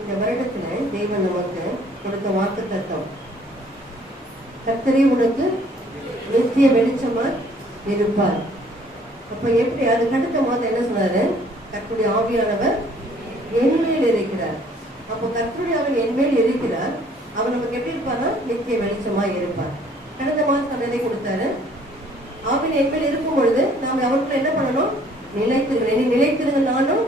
இந்த வருடத்துல தேவன் நமக்கு கொடுத்த வாக்குத்தத்தம், கர்த்தரே உனக்கு நித்திய வெளிச்சமா இருப்பார். அப்ப எப்படி அதுக்கு அடுத்த மாதம் என்ன சொன்னாரு? கர்த்தருடைய ஆவியானவர் என்மேல் இருக்கிறார். அப்போ கர்த்தருடைய ஆவியானவர் என்மேல் இருக்கிறார். அவர் நமக்கு எப்படி இருப்பார்னா நித்திய வெளிச்சமா இருப்பார். கடந்த மாதம் எதை கொடுத்தாரு? ஆவின் என்மேல் இருக்கும் பொழுது நாம அவருக்குள்ள என்ன பண்ணணும்? நிலைத்திருக்கிறேன். நிலைத்திருங்க, நானும்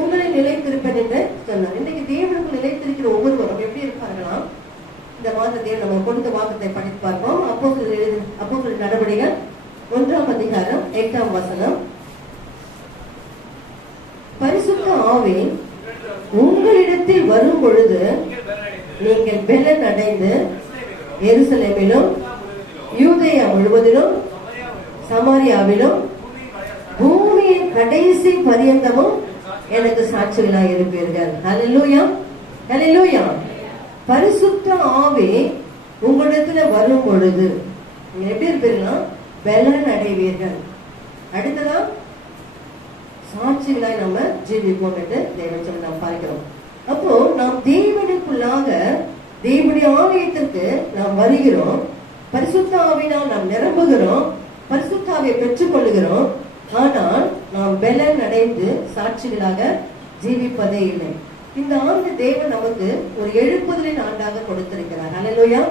உங்களை நிலைத்திருப்பேன் என்று சொன்னார். இன்னைக்கு தேவனுக்கு நிலைத்திருக்கிற ஒவ்வொருவரும் எப்படி இருப்பார்களாம்? இந்த மாதத்தை நம்ம கொடுத்த வாக்கத்தை படித்து பார்ப்போம். அப்போஸ்தலர் நடவடிக்கைகள் 1ஆம் அதிகாரம் 8ஆம் வசனம். பரிசுத்த ஆவி உங்களிடத்தில் வரும் பொழுது நீங்கள் பெலன் அடைந்து எருசலேமிலும் யூதேயா முழுவதிலும் சமாரியாவிலும் பூமியின் கடைசி பரியந்தமும் எனக்கு சாட்சிகளாக இருப்பீர்கள். ஹல்லேலூயா, ஹல்லேலூயா. பரிசுத்த ஆவி உங்களிடத்துல வரும் பொழுது எப்படி இருப்பீர்களா? பெலன் அடைவீர்கள். அடுத்ததா சாட்சிகளாய் நம்ம ஜீவிப்போம் என்று தேவன் சொல்லி நாம் பார்க்கிறோம். அப்போ நாம் தேவனுக்குள்ளாக தேவனுடைய ஆலயத்திற்கு நாம் வருகிறோம். பரிசுத்த ஆவினால் நாம் நிரம்புகிறோம், பரிசுத்த ஆவியை பெற்றுக் கொள்ளுகிறோம். ஆனால் நாம் பெலன் அடைந்து சாட்சிகளாக ஜீவிப்பதே இல்லை. இந்த ஆண்டு தேவன் நமக்கு ஒரு எழுப்புதலின் ஆண்டாக கொடுத்திருக்கிறார். ஹல்லேலூயா.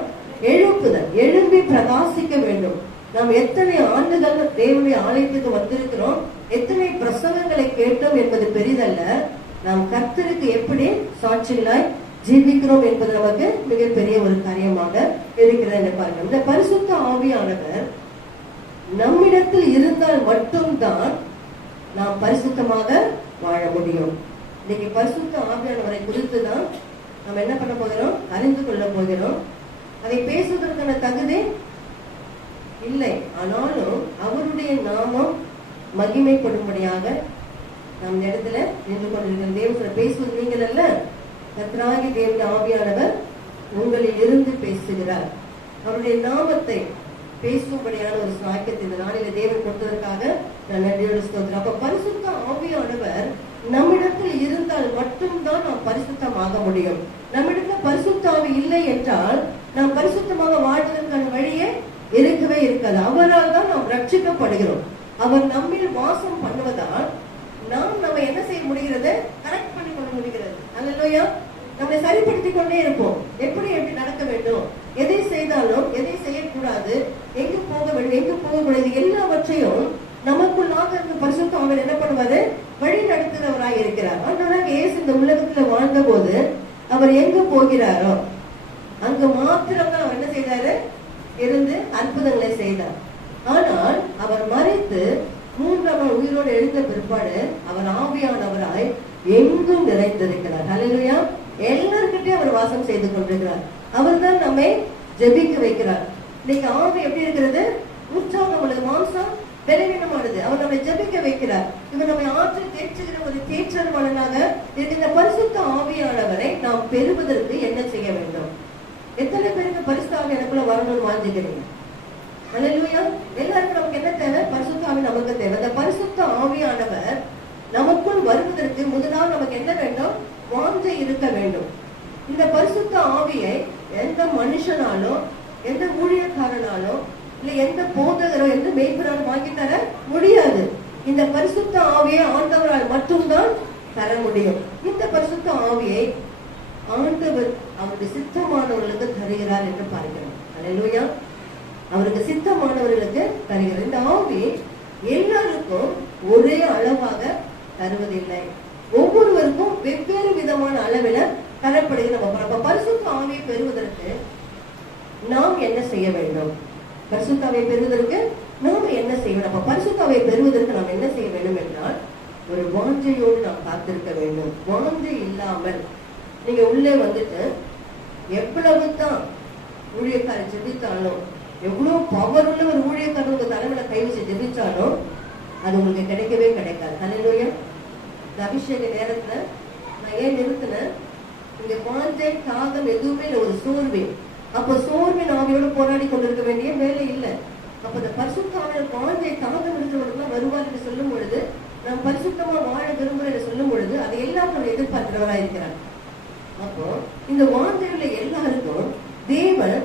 எழுப்புதல், எழும்பி பிரகாசிக்க வேண்டும். நாம் எத்தனை ஆண்டுகள் தேவனுடைய ஆலயத்துக்கு வந்திருக்கிறோம், எத்தனை பிரசவங்களை கேட்டோம் என்பது பெரிதல்ல. நாம் கர்த்தருக்கு எப்படி சாட்சிகளாய் ஜீவிக்கிறோம் என்பது நமக்கு மிகப்பெரிய ஒரு காரியமாக இருக்கிறது என்று பார்க்கிறோம். இந்த பரிசுத்த ஆவியானவர் நம்மிடத்தில் இருந்தால் மட்டும்தான் நாம் பரிசுத்தமாக வாழ முடியும். இன்னைக்கு பரிசுத்த ஆவியானவரை குறித்து தான் நாம் என்ன பண்ண போகிறோம்? அறிந்து கொள்ள போகிறோம். அதை பேசுவதற்கான தகுதி இல்லை. ஆனாலும் அவருடைய நாமம் மகிமைப்படும்படியாக நாம் இந்த இடத்துல நின்று கொண்டிருக்கிற தேவனை பேசுவது நீங்கள் அல்ல, கர்த்தராகிய தேவனுடைய ஆவியானவர் உங்களில் இருந்து பேசுகிறார். அவருடைய நாமத்தை பேசும்படியான ஒரு சாக்கியத்தை இந்த நாளில தேவன் கொடுத்ததற்காக நான் நன்றியோடு ஸ்தோத்திரம். அப்ப பரிசுத்த ஆவியானவர் நம்மிடத்தில் இருந்தால் மட்டும்தான் நாம் பரிசுத்தமாக முடியும். நம்மிடத்துல பரிசுத்த ஆவி இல்லை என்றால் நாம் பரிசுத்தமாக வாழ்வதற்கான வழியே இருக்கவே இருக்காது. அவரால் தான் நாம் ரட்சிக்கப்படுகிறோம். அவர் நம்மில் வாசம் பண்ணுவதால் நாம் நம்ம என்ன செய்ய முடிகிறது? கரெக்ட் பண்ணி கொள்ள முடிகிறது. அல்லேலூயா. நம்மை சரிப்படுத்திக் கொண்டே இருப்போம். எப்படி நடக்க வேண்டும், எதை செய்தாலும் எதை செய்யக்கூடாது, எங்கு போக வேண்டும், எங்கு போகக்கூடாது, எல்லாவற்றையும் நமக்குள்ளாக இருக்க பரிசுத்த ஆவியானவர் என்ன பண்ணுவாரு? வழி நடத்துகிறவராய் இருக்கிறார். ஆண்டவராக இயேசு இந்த உலகத்துல வாழ்ந்த போது அவர் எங்கு போகிறாரோ அங்கு மாத்திரம் தான் அவர் என்ன செய்தாரு? இருந்து அற்புதங்களை செய்தார். ஆனால் அவர் மரித்து 3ஆம் நாள் உயிரோடு எழுந்த பிற்பாடு அவர் ஆவியானவராய் எங்கும் நிறைந்திருக்கிறார். ஹல்லேலூயா. எல்லார்கிட்டயும் அவர் வாசம் செய்து கொண்டிருக்கிறார். அவர் தான் நம்மை ஜெபிக்க வைக்கிறார். இன்னைக்கு ஆவி எப்படி இருக்கிறது? உற்சாகம் உள்ளது, மாம்சம் பலவீனமானது. அவர் நம்மை ஜெபிக்க வைக்கிறார். இவர் நம்மை ஆற்றி தேற்றுகிற ஒரு தேற்றல்வாளனாக இருக்கின்ற பரிசுத்த ஆவியானவரை நாம் பெறுவதற்கு என்ன செய்ய வேண்டும்? எத்தனை பேருக்கு பரிசுத்த ஆவி எனக்குள்ள வரணும்னு வாஞ்சிக்கிறீங்க? ஹல்லேலூயா. எல்லாருக்கும் நமக்கு என்ன தேவை? பரிசுத்த ஆவி நமக்கு தேவை. அந்த பரிசுத்த ஆவியானவர் நமக்குள் வருவதற்கு முதலாவது நமக்கு என்ன வேண்டும்? வாஞ்சை இருக்க வேண்டும். இந்த பரிசுத்த ஆவியை எந்த மனுஷனாலோ, எந்த ஊழியக்காரனாலோ, இல்ல எந்த போதகரோ, எந்த மேய்ப்பராலும் வாங்கி தர முடியாது. இந்த பரிசுத்த ஆவியை ஆண்டவரால் மட்டும்தான் தர முடியும். இந்த பரிசுத்த ஆவியை ஆண்டவர் அவருடைய சித்தமானவர்களுக்கு தருகிறார் என்று பார்க்கிறோம். அல்லேலூயா. அவருக்கு சித்தமானவர்களுக்கு தருகிறார். இந்த ஆவி எல்லாருக்கும் ஒரே அளவாக தருவதில்லை. ஒவ்வொருவருக்கும் வெவ்வேறு விதமான அளவில் தரப்படுகிற பரிசுத்த ஆவியை பெறுவதற்கு நாம் என்ன செய்ய வேண்டும்? பரிசுத்த ஆவியை பெறுவதற்கு நாம் என்ன செய்ய வேண்டும்? அப்ப பரிசுத்த ஆவியை பெறுவதற்கு நாம் என்ன செய்ய வேண்டும் என்றால் ஒரு வாஞ்சையோடு நாம் காத்திருக்க வேண்டும். வாஞ்சை இல்லாமல் நீங்க உள்ளே வந்துட்டு எவ்வளவு தான் ஊழியக்காரை ஜெபித்தாலும், எவ்வளவு பவர் உள்ள ஒரு ஊழியக்காரர் உங்க தலைமையில கை வச்சு ஜெபிச்சாலும் அது உங்களுக்கு கிடைக்கவே கிடைக்காது. ஹல்லேலூயா. இந்த அபிஷேக நேரத்துல நான் ஏன் நிறுத்தினேன்? இங்க வாஞ்சை தாகம் எதுவுமே இல்லை, ஒரு சோர்வு. அப்ப சோர்வின் ஆவியோடு போராடி கொண்டிருக்க வேண்டிய வேலை இல்லை. அப்ப இந்த பரிசுத்த ஆவியானவர் வாஞ்சை தாகம் இருக்கிறவர்களுக்கு வருவார் என்று சொல்லும் பொழுது, நாம் பரிசுத்தமா வாழ விரும்புகிறேன் என்று சொல்லும் பொழுது அதை எல்லாம் நம்ம எதிர்பார்க்கிறவராக இருக்கிறார். அப்போ இந்த வாஞ்சையுள்ள எல்லாருக்கும் தேவன்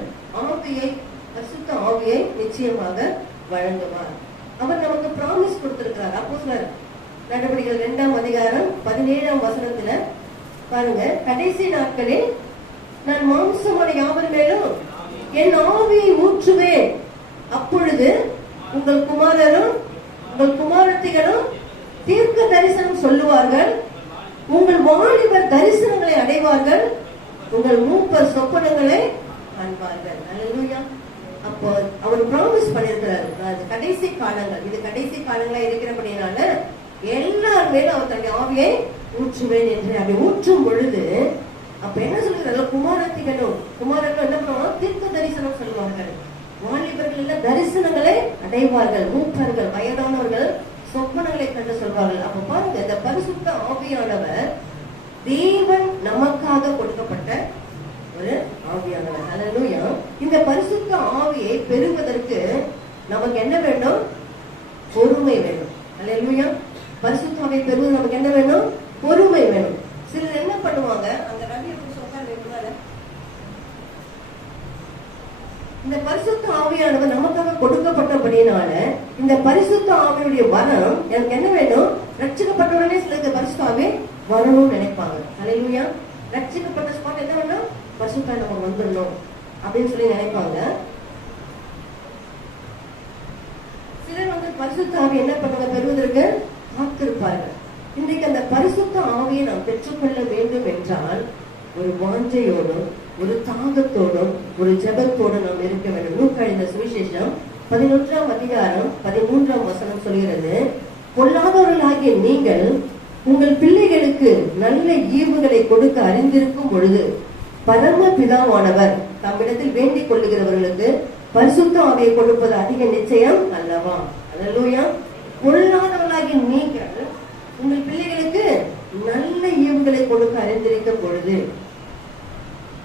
ஆவியை, பரிசுத்த ஆவியை நிச்சயமாக வழங்குவார். அவர் நமக்கு பிராமிஸ் கொடுத்திருக்கிறார். அப்போஸ்தலர் நடவடிக்கைகள் 2ஆம் அதிகாரம் 17ஆம் வசனத்துல பாருங்க, கடைசி நாட்களில் நான் மாம்சமான யாவர் மேலும் என் ஆவியை ஊற்றுவேன், அப்பொழுது உங்கள் குமாரரும் உங்கள் குமாரத்திகளும் தீர்க்க தரிசனம் சொல்லுவார்கள், உங்கள் வாலிபர் தரிசனங்களை அடைவார்கள், உங்கள் மூப்பர் சொப்பனங்களை காண்பார்கள். அல்லேலூயா. அப்போ அவர் ப்ராமிஸ் பண்ணியிருக்கிறார், கடைசி காலங்கள், இது கடைசி காலங்களா இருக்கிறபடினால எல்லார் மேலும் அவர் தன்னுடைய ஆவியை ஊற்றுவேன் என்று. அப்படி ஊற்றும் பொழுது அப்ப என்ன சொல்லுகிறாங்க, குமாரத்திகளும் குமாரர்கள் என்ன பண்ணுவாங்க, தீர்க்க தரிசனம் சொல்லுவார்கள், வாலிபர்கள் எல்லாம் தரிசனங்களை அடைவார்கள், மூப்பர்கள் வயதானவர்கள் சொப்பனங்களை கண்டு சொல்வார்கள். அப்ப பாருங்க, இந்த பரிசுத்த ஆவியானவர் தேவன் நமக்காக கொடுக்கப்பட்ட ஒரு ஆவியானவர். அல்லேலூயா. இந்த பரிசுத்த ஆவியை பெறுவதற்கு நமக்கு என்ன வேண்டும், பொறுமை வேணும். அல்லேலூயா. பரிசுத்த ஆவியை பெறுவது நமக்கு என்ன வேணும், பொறுமை வேணும். சிலர் என்ன பண்ணுவாங்க, அந்த ரவியை இந்த பரிசுத்த ஆவியானவர் நமக்காக கொடுக்கப்பட்டபடினால இந்த பரிசுத்த ஆவியுடைய வரம் எனக்கு என்ன வேணும், ரட்சிக்கப்பட்டவுடனே சிலருக்கு பரிசுத்த ஆவி வரணும்னு நினைப்பாங்க. அல்லேலூயா. ரட்சிக்கப்பட்ட ஸ்பாட் என்ன வேணும், பரிசுத்த நம்ம வந்துடணும் அப்படின்னு சொல்லி நினைப்பாங்க. சிலர் வந்து பரிசுத்த ஆவி என்ன பண்ணுவாங்க, பெறுவதற்கு காத்திருப்பார்கள். இன்றைக்கு அந்த பரிசுத்த ஆவியை நாம் பெற்றுக்கொள்ள வேண்டும் என்றால் ஒரு வாஞ்சையோடும் ஒரு தாகத்தோடும் ஒரு ஜெபத்தோடு நாம் இருக்க வேண்டும். லூக்கா எழுதின சுவிசேஷம் 11ஆம் அதிகாரம் 13ஆம் வசனம் சொல்கிறது, பொல்லாதவர்களாகிய நீங்கள் உங்கள் பிள்ளைகளுக்கு நல்ல ஈவுகளை கொடுக்க அறிந்திருக்கும் பொழுது பரம பிதாவானவர் தம்மிடத்தில் வேண்டிக் கொள்ளுகிறவர்களுக்கு பரிசுத்த ஆவியை கொடுப்பது அதிக நிச்சயம் அல்லவா. அல்லேலூயா. பொல்லாதவர்களாகிய நீங்கள் உங்கள் பிள்ளைகளுக்கு நல்ல ஈவுகளை கொடுக்க அறிந்திருக்கும் பொழுது,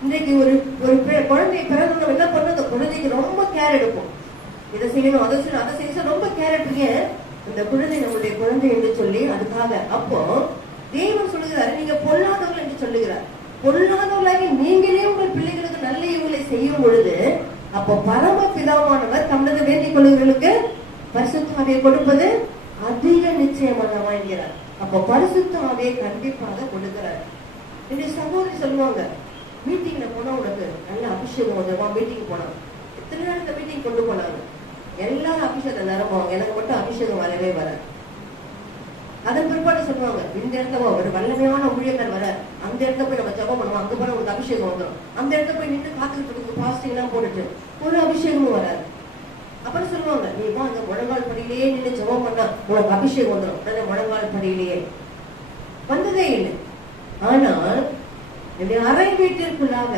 இன்றைக்கு ஒரு குழந்தை பிறந்தவங்க என்ன பண்ண, அந்த குழந்தைக்கு ரொம்ப கேர் எடுப்போம், இதை செய்யணும் அதை செய்யணும் அதை செய்ய ரொம்ப கேர் எடுப்பீங்க, இந்த குழந்தை நம்மளுடைய குழந்தை என்று சொல்லி அதுக்காக. அப்போ தேவன் சொல்லுகிறார், நீங்க பொல்லாதவர்கள் என்று சொல்லுகிறார். பொல்லாதவர்களாகி நீங்களே உங்கள் பிள்ளைகளுக்கு நல்ல ஈவுகளை செய்யும் பொழுது அப்போ பரம பிதாவானவர் தமது வேண்டிக் கொள்ளுகிறவர்களுக்கு பரிசுத்த ஆவியை கொடுப்பது அதிக நிச்சயமானவா என்கிறார். அப்போ பரிசுத்த ஆவியை கண்டிப்பாக கொடுக்கிறார். என்னுடைய சகோதரி சொல்லுவாங்க, மீட்டிங்ல போனா உனக்கு நல்ல அபிஷேகம் வந்துருமா, மீட்டிங் போனா எத்தனை நாள் இந்த மீட்டிங் கொண்டு போனாங்க, எல்லாரும் அபிஷேகத்தை நிரம்புவாங்க, எனக்கு மட்டும் அபிஷேகம் வரவே வர. அதன் பிற்பாடு சொல்லுவாங்க, இந்த இடத்துல ஒரு வல்லமையான ஊழியர்கள் வர, அந்த இடத்துல போய் நம்ம ஜெபம் பண்ணுவோம், அங்க போனா உங்களுக்கு அபிஷேகம் வந்துடும், அந்த இடத்துல போய் நின்று காத்துக்கிட்டு இருக்கு பாஸ்டிங் எல்லாம் போட்டுட்டு ஒரு அபிஷேகமும் வராது. அப்புறம் சொல்லுவாங்க, நீ வா அந்த முழங்கால் படியிலேயே நின்று ஜெபம் பண்ணா உனக்கு அபிஷேகம் வந்துடும், அந்த முழங்கால் படியிலேயே வந்ததே இல்லை. ஆனால் என்னுடைய அறை வீட்டிற்குள்ளாக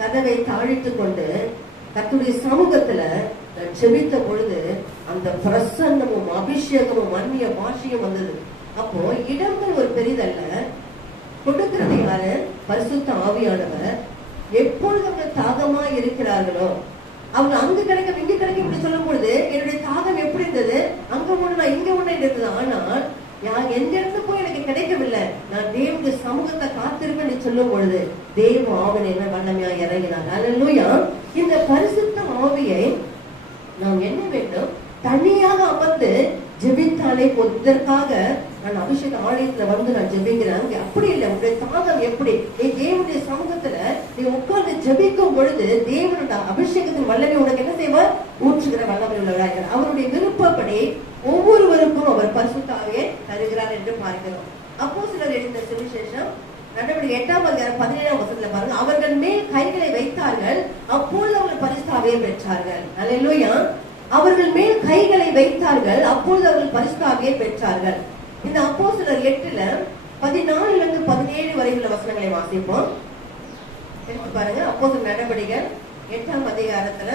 கதவை தாழித்துக் கொண்டு கர்த்தருடைய சமூகத்துல ஜெபித்த பொழுது அந்த பிரசன்னமும் அபிஷேகமும் அந்நிய பாஷையும் வந்தது. அப்போ இடங்கள் ஒரு பெரிதல்ல, கொடுக்கிறது யாரு, பரிசுத்த ஆவியானவர். எப்பொழுது அவங்க தாகமா இருக்கிறார்களோ அவங்க அங்க கிடைக்கும் இங்க கிடைக்கும் இப்படி சொல்லும் பொழுது என்னுடைய தாகம் எப்படி இருந்தது, அங்க ஒண்ணு இங்க ஒண்ணு இருந்தது. ஆனால் எந்த இடத்துல போய் எனக்கு கிடைக்கவில்லை, நான் தேவனுடைய சமூகத்தை காத்திருப்பேன் சொல்லும் பொழுது தேவ ஆவியை வல்லமையா இறங்கினார். அல்லேலூயா. இந்த பரிசுத்த ஆவியை நாம் என்ன வேண்டும், தனியாக அமர்ந்து ஜெபித்தாலே இதற்காக நான் அபிஷேக ஆலயத்துல வந்து நான் ஜெபிக்கிறேன், அப்படி இல்லை. உங்களுடைய தாகம் எப்படி, நீ தேவனுடைய சமூகத்துல நீ உட்கார்ந்து ஜெபிக்கும் பொழுது தேவனுடைய அபிஷேகத்தின் வல்லமை உனக்கு என்ன செய்வார், ஊற்றுகிற வல்லமை உள்ளவராக அவருடைய விருப்பப்படி ஒவ்வொருவருக்கும் அவர் பரிசுத்த ஆவியை தருகிறார் என்று பார்க்கிறோம். அப்போஸ்தலர் எழுதின சுவிசேஷம் நடவடிக்கை 8ஆம் அதிகாரம் 17ஆம் வசனத்துல பாருங்க, அவர்கள் மேல் கைகளை வைத்தார்கள், அப்பொழுது அவர்கள் பரிசுத்த ஆவியை பெற்றார்கள். அல்லேலூயா. அவர்கள் மேல் கைகளை வைத்தார்கள், அப்பொழுது அவர்கள் பரிசுத்த ஆவியை பெற்றார்கள். இந்த அப்போஸ்தலர் 8ல 14 17 வரை உள்ள வசனங்களை வாசிப்போம். எடுத்து பாருங்க. அப்போஸ்தலர் நடவடிக்கைகள் 8ஆம் அதிகாரத்துல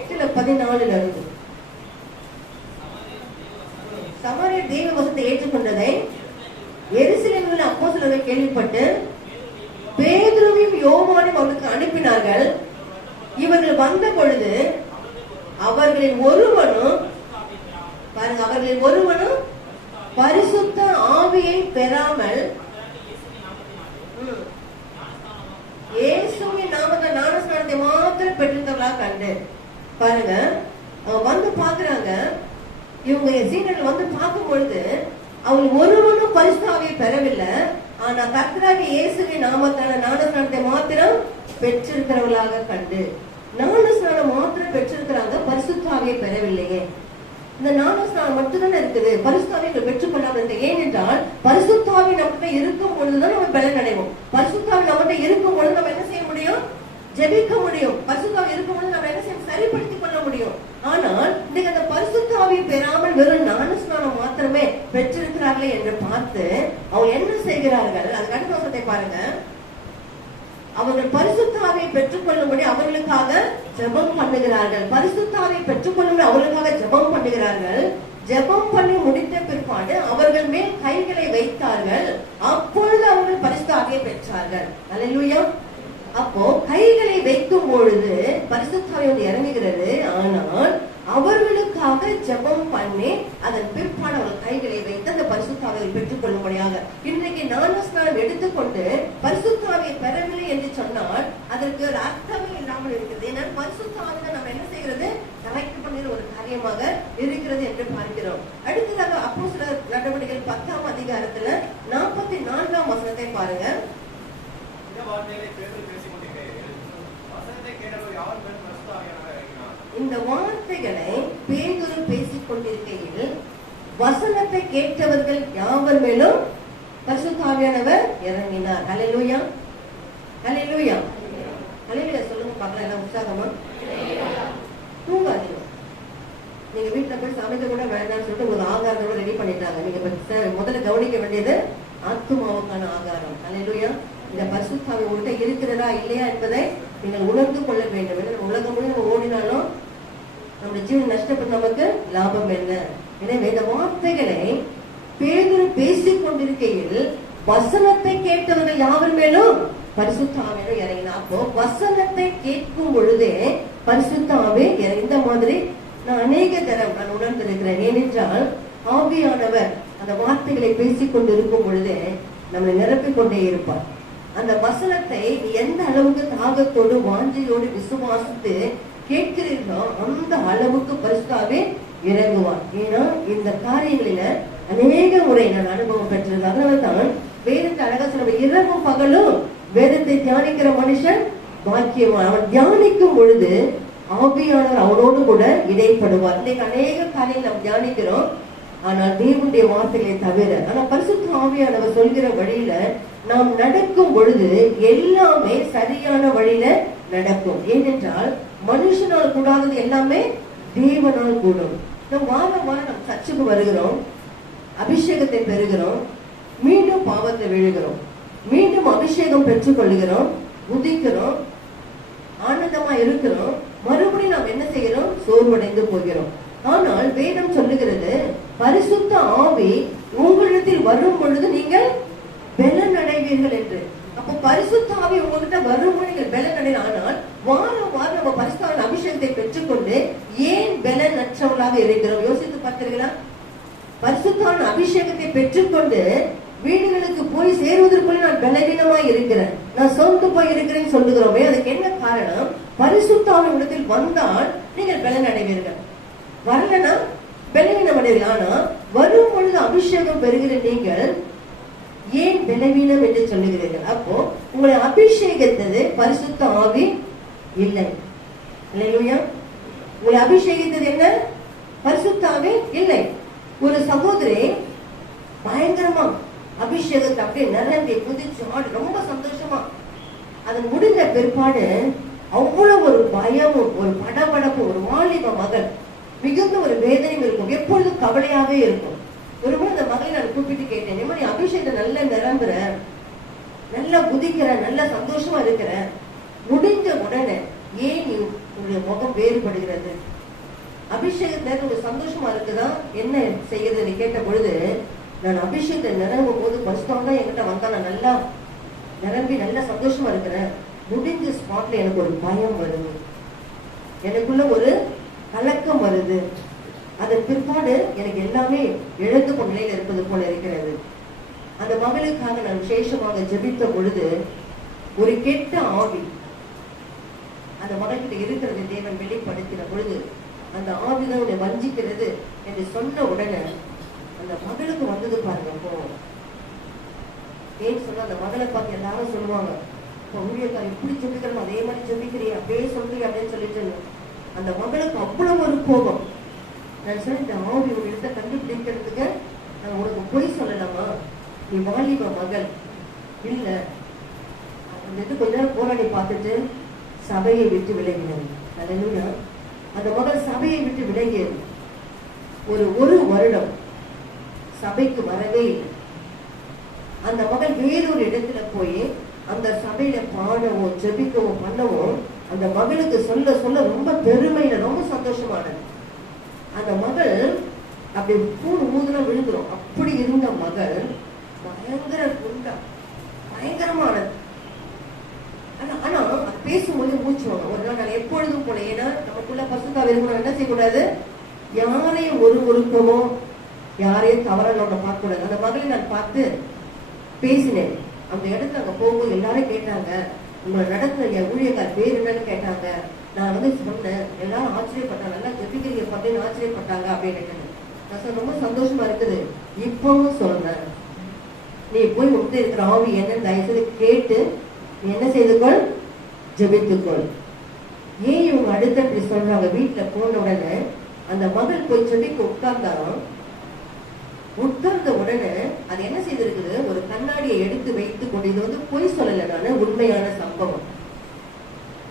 8:14 இருந்து சமாரியர் தேவ வசனத்தை ஏற்றுக்கொண்டதை எருசலேமில் உள்ள அப்போஸ்தலர்கள் கேள்விப்பட்டு பேதுருவையும் யோவானையும் அவர்களுக்கு அனுப்பினார்கள். இவர்கள் வந்த பொழுது அவர்களின் ஒருவனும் பாருங்க, அவர்களில் ஒருவனும் பரிசுத்த ஆவியை பெறாமல் இயேசுவின் நாமத்தில் ஞானஸ்நானத்தை மாத்திரம் பெற்றிருந்தவர்களாக கண்டு. பாருங்க, வந்து பாக்குறாங்க, இவங்க சீனர்கள் வந்து பார்க்கும் பொழுது அவங்க ஒருவனும் பரிசுத்த ஆவியை பெறவில்லை. ஆனா கர்த்தராகிய இயேசுவின் நாமத்தான ஞானஸ்நானத்தை மாத்திரம் பெற்றிருக்கிறவர்களாக கண்டு. ஞானஸ்நானம் மாத்திரம் பெற்றிருக்கிறாங்க, பரிசுத்த ஆவியை பெறவில்லையே. இந்த ஞானஸ்நானம் மட்டும்தானே இருக்குது, பரிசுத்த ஆவியை பெற்றுக்கொள்ளாமல். ஏனென்றால் பரிசுத்த ஆவி நம்மகிட்ட இருக்கும் பொழுதுதான் நம்ம பலன் அடைவோம். பரிசுத்த ஆவி நம்மகிட்ட இருக்கும் பொழுது நம்ம என்ன செய்ய முடியும்? ஜெபிக்க முடியும். பரிசுத்த ஆவி இருக்கும் பொழுது நம்ம என்ன செய்ய சரிப்படுத்திக் கொள்ள முடியும். ஆனால் இன்னைக்கு அந்த பரிசுத்த ஆவியை பெறாமல் வெறும் ஞானஸ்நானம் மாத்திரமே பெற்றிருக்கிறார்களே என்று பார்த்து அவங்க என்ன செய்கிறார்கள்? அது அடுத்த வசனத்தை பாருங்க. அவர்கள் பரிசுத்த ஆவியை பெற்றுக்கொள்ளும்படி அவர்களுக்காக ஜெபம் பண்ணுகிறார்கள். பரிசுத்த ஆவியை பெற்றுக்கொள்ளும்படி அவர்களுக்காக ஜெபம் பண்ணுகிறார்கள். ஜெபம் பண்ணி முடித்த பிற்பாடு அவர்கள் மேல் கைகளை வைத்தார்கள். அப்பொழுது அவர்கள் பரிசுத்த ஆவியை பெற்றார்கள். அல்லேலூயா. அப்போ கைகளை வைக்கும் பொழுது பரிசுத்த ஆவி வந்து இறங்குகிறது. ஆனால் அவர்களுக்காக ஜெபம் பண்ணி அதன் பிற்பாடு அவர்கள் கைகளை வைத்து அந்த பரிசுத்த ஆவியை பெற்றுக் கொள்ளும்படியாக. இன்றைக்கு ஞானஸ்நானம் எடுத்துக்கொண்டு பரிசுத்த ஆவியை பெறவில்லை என்று சொன்னால் அதற்கு ஒரு அர்த்தமே இல்லாமல் இருக்கிறது. ஏன்னா பரிசுத்த ஆவியை நம்ம என்ன செய்கிறது? கரெக்ட் பண்ணுகிற ஒரு காரியமாக இருக்கிறது என்று பார்க்கிறோம். அடுத்ததாக அப்போஸ்தலர் நடவடிக்கைகள் 10ஆம் அதிகாரத்துல 44ஆம் வசனத்தை பாருங்க. இந்த வார்த்தைகளை பேதுரு பேசிக் கொண்டிருக்கையில் வசனத்தை கேட்டவர்கள் யாவர் மேலும் பரிசுத்த ஆவியானவர் இறங்கினார். ஹல்லேலூயா, ஹல்லேலூயா, ஹல்லேலூயா சொல்லுங்க பார்க்கலாம். எல்லாம் உற்சாகமா தூங்காதீங்க. நீங்க வீட்டுல போய் சமைக்க கூட வேண்டாம்னு சொல்லிட்டு ஒரு ஆகாரத்தோட ரெடி பண்ணிட்டாங்க. நீங்க முதல்ல கவனிக்க வேண்டியது ஆத்துமாவுக்கான ஆகாரம். ஹல்லேலூயா. இந்த பரிசுத்த ஆவி உங்கள்கிட்ட இருக்கிறதா இல்லையா என்பதை நீங்கள் உணர்ந்து கொள்ள வேண்டும். உலகம் முழுவதும் நம்ம ஓடினாலும் நம்முடைய ஜீவன் நஷ்டப்பட்டு நமக்கு லாபம் என்ன? எனவே இந்த வார்த்தைகளை பேதுரு பேசிக் கொண்டிருக்கையில் வசனத்தை கேட்டவர்கள் யாவர் மேலும் பரிசுத்த ஆவியானவர் இறங்கினார். அப்போ வசனத்தை கேட்கும் பொழுதே பரிசுத்த ஆவி இந்த மாதிரி நான் அநேக தரம் நான் உணர்ந்திருக்கிறேன். ஏனென்றால் ஆவியானவர் அந்த வார்த்தைகளை பேசிக் கொண்டிருக்கும் பொழுதே நம்மளை நிரப்பிக் கொண்டே இருப்பார். அந்த வசனத்தை எந்த அளவுக்கு தாகத்தோடு வாஞ்சையோடு விசுவாசித்து கேட்கிறீர்களோ அந்த அளவுக்கு பரிசுத்த ஆவி இறங்குவார். ஏன்னா இந்த காரியங்களில அநேக முறை நான் அனுபவம் பெற்றிருக்கேன். அதனால்தான் வேதத்தை அழகா சொல்ல, இரவும் பகலும் வேதத்தை தியானிக்கிற மனுஷன் பாக்கியவான். அவன் தியானிக்கும் பொழுது ஆவியானவர் அவனோடு கூட இடைப்படுவார். இன்னைக்கு அநேக காரியங்கள் நாம் தியானிக்கிறோம், ஆனால் தேவனுடைய வார்த்தைகளை தவிர. ஆனா பரிசுத்த ஆவியானவர் சொல்கிற வழியில நாம் நடக்கும் பொழுது எல்லாமே சரியான வழியில நடக்கும். ஏனென்றால் மனுஷனால் கூடாதது எல்லாமே தேவனால் கூடும். நம் வாரம் வாரம் நம் சர்ச்சுக்கு வருகிறோம், அபிஷேகத்தை பெறுகிறோம், மீண்டும் பாவத்தை விழுகிறோம், மீண்டும் அபிஷேகம் பெற்றுக் கொள்கிறோம், உதிக்கிறோம், ஆனந்தமா இருக்கிறோம், மறுபடியும் நாம் என்ன செய்கிறோம்? சோர்வடைந்து போகிறோம். ஆனால் வேதம் சொல்லுகிறது பரிசுத்த ஆவி உங்களிடத்தில் வரும் பொழுது நீங்கள் பலன் அடைவீர்கள் என்று. அப்போ பரிசுத்த ஆவி உங்ககிட்ட வரும்போது நீங்கள் பலன் அடையலாம். ஆனால் வாரம் வாரம் நம்ம பரிசுத்த அபிஷேகத்தை பெற்றுக்கொண்டு ஏன் பலன் அற்றவர்களாக இருக்கிறோம்? யோசித்து பார்த்தீர்களா? பரிசுத்த அபிஷேகத்தை பெற்றுக்கொண்டு வீடுகளுக்கு போய் சேருவதற்குள்ள நான் பலவீனமாய் இருக்கிறேன், நான் சோர்ந்து போய் இருக்கிறேன்னு சொல்லுகிறோமே, அதுக்கு என்ன காரணம்? பரிசுத்த ஆவி இடத்தில் வந்தால் நீங்கள் பலன் அடைவீர்கள், வரலன்னா பலவீனம் அடைவீர்கள். ஆனா வரும் பொழுது அபிஷேகம் பெறுகிற நீங்கள் ஏன் பலவீனம் என்று சொல்லுகிறீர்கள்? அப்போ உங்களை அபிஷேகித்தது பரிசுத்த ஆவி இல்லை. அல்லேலூயா. உங்களை அபிஷேகித்தது என்ன? பரிசுத்த ஆவி இல்லை. ஒரு சகோதரி பயங்கரமா அபிஷேகத்தை அப்படியே நிரம்பி குதிச்சு ஆடி ரொம்ப சந்தோஷமா அது முடிந்த பிற்பாடு அவ்வளவு ஒரு பயமும் ஒரு படபடப்பும், ஒரு வாலிப மகள் மிகுந்த ஒரு வேதனையும் இருக்கும், எப்பொழுதும் கவலையாவே இருக்கும். ஒருமுறை அந்த மகளை நான் கூப்பிட்டு கேட்டேன், நீ அபிஷேகத்தை நல்லா நிரம்புற, நல்லா குதிக்கிற, நல்லா சந்தோஷமா இருக்கிற, முடிஞ்ச உடனே ஏன் நீ உங்களுடைய முகம் வேறுபடுகிறது? அபிஷேகத்துல உங்களுக்கு சந்தோஷமா இருக்குதா, என்ன செய்யறது கேட்ட பொழுது, நான் அபிஷேகத்தை நிரம்பும் போது பரிசுத்தம் தான் என்கிட்ட வந்தா நான் நல்லா நிரம்பி நல்லா சந்தோஷமா இருக்கிறேன், முடிஞ்ச ஸ்பாட்ல எனக்கு ஒரு பயம் வருது, எனக்குள்ள ஒரு கலக்கம் வருது, அதன் பிற்பாடு எனக்கு எல்லாமே இழந்து கொண்ட நிலையில இருப்பது போல இருக்கிறது. அந்த மகளுக்காக நான் விசேஷமாக ஜெபித்த பொழுது ஒரு கெட்ட ஆவி அந்த மகன்கிட்ட இருக்கிறது தேவன் வெளிப்படுத்தின பொழுது, அந்த ஆவிதான் உன்னை வஞ்சிக்கிறது என்று சொன்ன உடனே அந்த மகளுக்கு வந்தது பாருங்க. அப்போ ஏன்னு சொன்னா அந்த மகளை பார்த்து எல்லாரும் சொல்லுவாங்க, ஊழியக்காரி இப்படி ஜெபிக்கிறோம் அதே மாதிரி ஜெபிக்கிறீ அப்படியே சொல்றீங்க அப்படின்னு சொல்லிட்டு அந்த மகளுக்கு அவ்வளவு ஒரு கோபம். நான் சொன்னேன், இந்த ஆவி ஒரு இடத்தை கண்டுபிடிக்கிறதுக்கு நான் உனக்கு பொய் சொல்லலாமா? நீ வாலிப மகள் இல்ல. அந்த கொஞ்ச நேரம் போராடி பார்த்துட்டு சபையை விட்டு விலகினது. அல்லேலூயா. அந்த மகள் சபையை விட்டு விலகியது. ஒரு வருடம் சபைக்கு வரவே இல்லை. அந்த மகள் வேறொரு இடத்துல போய் அந்த சபையில பாடவும் ஜெபிக்கவும் பண்ணவும் அந்த மகளுக்கு சொல்ல சொல்ல ரொம்ப பெருமையில ரொம்ப சந்தோஷமானது. அந்த மகள் அப்படி பூணு ஊதுல விழுந்துரும். அப்படி இருந்த மகள் பயங்கர குண்டா பயங்கரமானது. ஆனா அது பேசும்போது மூச்சுவாங்க. ஒரு நாள் நான் எப்பொழுதும் போல, ஏன்னா நமக்குள்ள பசுத்தா இருக்கணும், என்ன செய்யக்கூடாது, யாரையும் ஒருக்கவோ யாரையும் தவறான பார்க்க கூடாது. அந்த மகளை நான் பார்த்து பேசினேன். அந்த இடத்துல அங்க போகும்போது எல்லாரும் கேட்டாங்க, உங்களை நடத்துற ஊழியக்கார் பேர் என்னன்னு கேட்டாங்க. நான் சொன்னேன், எல்லாரும் ஆச்சரியப்பட்டாங்க, நல்லா ஜெபிக்கிறீங்க அப்படின்னு ஆச்சரியப்பட்டாங்க அப்படின்னு. நான் ரொம்ப சந்தோஷமா இருக்குது. இப்பவும் சொல்றேன், நீ போய் உண்டு இருக்கிற ஆவி என்னன்னு தயவுசெய்து கேட்டு நீ என்ன செய்துக்கொள், ஜெபித்துக்கொள். ஏன் இவங்க அடுத்த இப்படி சொல்றாங்க? வீட்டுல போன உடனே அந்த மகள் போய் ஜெபிக்க உட்கார்ந்தாலும் உட்கார்ந்த உடனே அது என்ன செய்திருக்குது, ஒரு கண்ணாடியை எடுத்து வைத்துக் கொண்டு, இது பொய் சொல்லல, நானு உண்மையான சம்பவம்.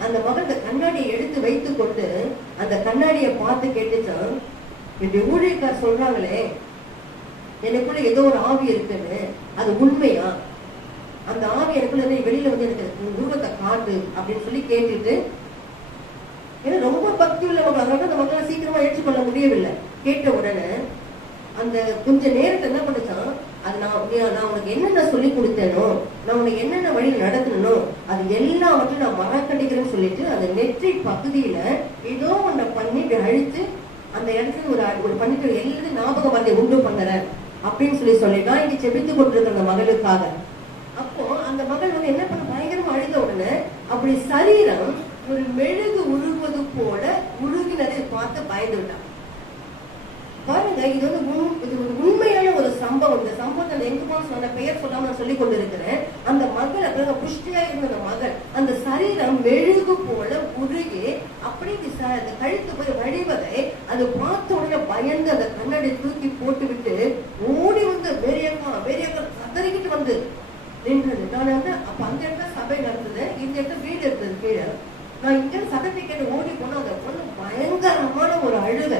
அந்த மகள் அந்த கண்ணாடியை எடுத்து வைத்துக் கொண்டு அந்த கண்ணாடியை பார்த்து கேட்டுச்சான், இப்படி ஊழியக்கார் சொல்றாங்களே எனக்குள்ள ஏதோ ஒரு ஆவி இருக்குன்னு, அது உண்மையா? அந்த ஆவி எனக்குள்ள வெளியில எனக்கு உருவத்தை காட்டு அப்படின்னு சொல்லி கேட்டுட்டு, ஏன்னா ரொம்ப பக்தி உள்ளவங்க, அதனால அந்த மக்களை சீக்கிரமா ஏற்றுக்கொள்ள முடியவில்லை. கேட்ட உடனே அந்த கொஞ்ச நேரத்தை என்ன பண்ணுச்சான், அது நான் உனக்கு என்னென்ன சொல்லி கொடுத்தேனோ, நான் உனக்கு என்னென்ன வழியில் நடத்தனோ அது எல்லாவற்றையும் நான் மறக்கடிக்கிறேன்னு சொல்லிட்டு அந்த நெற்றி பகுதியில ஏதோ ஒன்றை பண்ணி அழித்து அந்த இடத்துல ஒரு பண்ணிட்டு எல்லாத்தையும் ஞாபகம் வந்து உண்டு பண்ணுறேன் அப்படின்னு சொல்லிட்டா இங்க செபித்து கொண்டிருக்கிற அந்த மகளுக்காக. அப்போ அந்த மகள் என்ன பண்ண, பயங்கரமா அழுத உடனே அப்படி சரீரம் ஒரு மெழுகு உருகுவது போல உருகினதை பார்த்து பயந்து விட்டான். பாருங்க, இது உண்மையான ஒரு சம்பவம். இந்த சம்பவத்தை எங்க போன சொன்ன பெயர் சொல்லாம நான் சொல்லி கொண்டிருக்கிறேன். அந்த மகள் அப்புறம் புஷ்டியா இருந்த அந்த மகள் அந்த சரீரம் மெழுகு போல உருகி அப்படி அந்த கழுத்து போய் வழிவதை அது பார்த்த உடனே பயந்து அந்த கண்ணாடி தூக்கி போட்டு விட்டு ஓடி வந்து வேறியக்கா கதறிக்கிட்டு வந்து நின்றது. நான் அப்ப அந்த இடத்துல சபை நடந்தது, இந்த இடத்துல வீடு இருந்தது கீழே. நான் இங்க சதத்தை கேட்டு ஓடி போனா அந்த பொண்ணு பயங்கரமான ஒரு அழுக,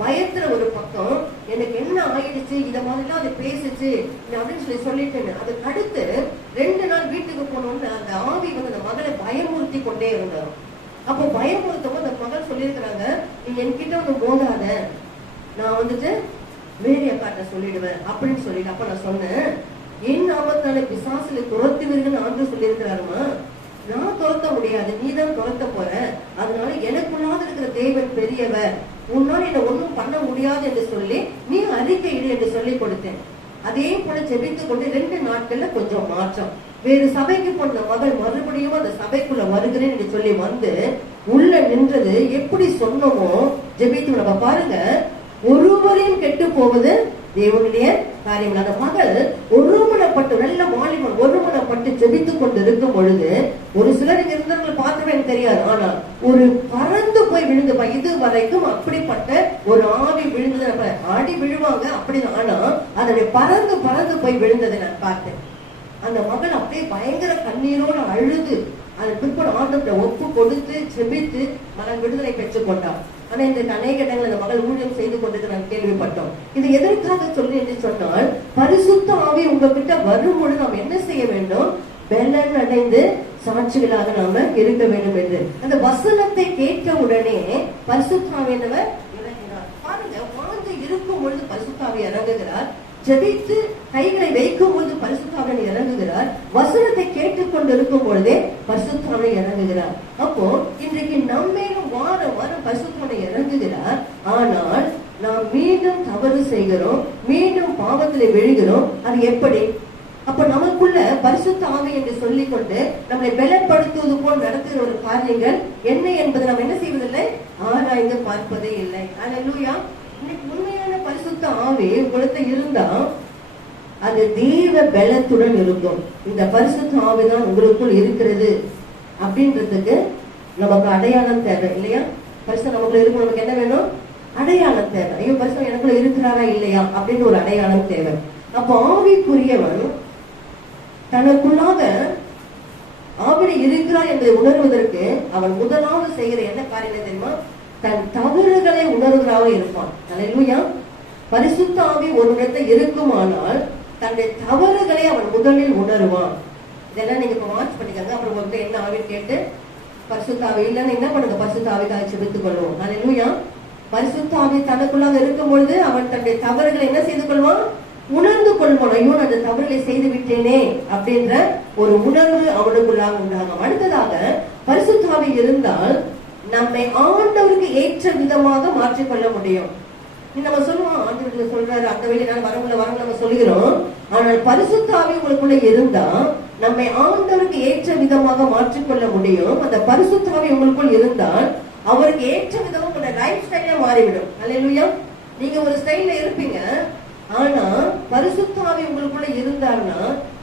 பயத்துல ஒரு பக்கம் எனக்கு என்ன ஆயிடுச்சு, இத மாதிரிலாம் அது பேசுச்சு அப்படின்னு சொல்லிட்டேன். அதுக்கு அடுத்து 2 நாள் வீட்டுக்கு போனோம்னு அந்த ஆவி அந்த மகளை பயமுறுத்தி கொண்டே இருந்தார். அப்போ பயமுறுத்தவும் அந்த மகள் சொல்லியிருக்கிறாங்க, நீ என்கிட்ட மோதாத, நான் வேறிய காட்ட சொல்லிடுவேன் அப்படின்னு சொல்லிட்டு. அப்ப நான் சொன்னேன், என் நாமத்தால பிசாசுல துரத்துவீர்கள் ஆண்டு சொல்லியிருக்கிறாருமா, நான் துரத்த முடியாது, நீதான் துரத்த போற, அதனால எனக்குள்ளாத இருக்கிற தேவன் பெரியவர், உன்னால் என்ன ஒண்ணும் பண்ண முடியாது என்று சொல்லி நீ அறிக்கையிடு என்று சொல்லி கொடுத்தேன். அதே போல ஜெபித்துக் கொண்டு 2 நாட்கள்ல கொஞ்சம் மாற்றம். வேறு சபைக்கு போன மகள் மறுபடியும் அந்த சபைக்குள்ள வருகிறேன் என்று சொல்லி வந்து உள்ள நின்றது. எப்படி சொன்னமோ ஜெபித்து நம்ம பாருங்க, ஒருவரையும் கெட்டு போவது தேவனுடைய காரியங்கள். அந்த மகள் ஒருமனப்பட்டு நல்ல வாலிபன் ஒருமனப்பட்டு ஜெபித்துக் கொண்டு இருக்கும் பொழுது ஒரு சிலர் இங்க இருந்தவங்களை பார்த்துமே எனக்கு தெரியாது, ஆனால் ஒரு பறந்து போய் விழுந்து, இது வரைக்கும் அப்படிப்பட்ட ஒரு ஆவி விழுந்தது, ஆடி விழுவாங்க அப்படி, ஆனா அதனுடைய பறந்து போய் விழுந்ததை நான் பார்த்தேன். அந்த மகள் அப்படியே பயங்கர கண்ணீரோடு அழுது அதன் பிற்பட ஆண்டவரை ஒப்பு கொடுத்து செபித்து மகன் விடுதலை பெற்றுக் கொண்டார். ஆனா இந்த அநேக இடங்கள் அந்த மகள் ஊழியம் செய்து கொண்டு நான் கேள்விப்பட்டோம். இது எதற்காக சொல்லி என்று சொன்னால், பரிசுத்த ஆவி உங்ககிட்ட வரும்பொழுது நாம் என்ன செய்ய வேண்டும், பலன் அடைந்து சாட்சிகளாக நாம இருக்க வேண்டும் என்று. அந்த வசனத்தை கேட்ட உடனே பரிசுத்த ஆவியானவர் இறங்கினார். பாருங்க, வாழ்ந்து இருக்கும் பொழுது பரிசுத்த ஆவி இறங்குகிறார், ஜெபித்து கைகளை வைக்கும் போது பரிசுத்த ஆவி இறங்குகிறார், வசனத்தை கேட்டுக் கொண்டு இருக்கும் பொழுதே பரிசுத்த ஆவி இறங்குகிறார். அப்போ இன்றைக்கு நம்மேலும் வாரம் பரிசுத்த ஆவி இறங்குகிறார். ஆனால் நாம் மீண்டும் தவறு செய்கிறோம், மீண்டும் பாவத்திலே விழுகிறோம். அது எப்படி? அப்ப நமக்குள்ள பரிசுத்த ஆவி என்று சொல்லிக் கொண்டு நம்மளை பலப்படுத்துவது போல் நடத்துகிற ஒரு காரியங்கள் என்ன என்பதை நம்ம என்ன செய்வதில்லை, ஆராய்ந்து பார்ப்பதே இல்லை. அல்லேலூயா. இன்னைக்கு உண்மையான பரிசுத்த ஆவி உங்களுக்கு இருந்தா அது தெய்வ பலத்துடன் இருக்கும். இந்த பரிசுத்த ஆவிதான் உங்களுக்குள் இருக்கிறது அப்படின்றதுக்கு நமக்கு அடையாளம் தேவை இல்லையா? பரிசுத்தம் நமக்குள்ள இருக்கும். நமக்கு என்ன வேணும்? அடையாளம் தேவை. ஐயோ, பரிசுத்தம் எனக்குள்ள இருக்கிறாரா இல்லையா அப்படின்னு ஒரு அடையாளம் தேவை. அப்போ ஆவிக்குரியவன் தனக்குள்ளாக ஆவிட இருக்கிறார் என்பதை உணர்வதற்கு அவன் முதலாவது செய்கிற என்ன காரியம் தெரியுமா? தன் தவறுகளை உணர்கிறாக இருப்பான். அல்லேலூயா. பரிசுத்த ஆவி ஒரு இடத்துல இருக்குமானால் தன்னுடைய தவறுகளை அவன் முதலில் உணருவான். இதெல்லாம் நீங்க இப்ப வாட்ச் பண்ணிக்கோங்க. அப்புறம் உங்கள்கிட்ட என்ன ஆவின்னு கேட்டு பரிசுத்த ஆவி இல்லைன்னு என்ன பண்ணுங்க, பரிசுத்த ஆவிக்காக செபித்துக் கொள்வோம். அல்லேலூயா. பரிசுத்த ஆவி தனக்குள்ளாக இருக்கும் பொழுது அவன் தன்னுடைய தவறுகளை என்ன செய்து கொள்வான்? உணர்ந்து கொள்வான். ஐயோ, நான் அந்த தவறுகளை செய்து விட்டேனே அப்படின்ற ஒரு உணர்வு அவனுக்குள்ளாக உண்டாகும். அடுத்ததாக பரிசுத்த ஆவி இருந்தால் நம்மை ஆண்டவருக்கு ஏற்ற விதமாக மாற்றிக்கொள்ள முடியும். நம்ம சொல்லுவோம், ஆண்டவர் சொல்றாரு அந்த வழியினால வரமுள்ள நம்ம சொல்லுகிறோம். ஆனால் பரிசுத்த ஆவி உங்களுக்குள்ள இருந்தா நம்மை ஆண்டவருக்கு ஏற்ற விதமாக மாற்றிக்கொள்ள முடியும். அந்த பரிசுத்த ஆவி உங்களுக்குள் இருந்தால் அவருக்கு ஏற்ற விதமா உங்களோட லைஃப் ஸ்டைல மாறிவிடும். அல்லேலூயா. நீங்க ஒரு ஸ்டைல்ல இருப்பீங்க, ஆனா பரிசுத்த ஆவி உங்களுக்குள்ள இருந்தாருன்னா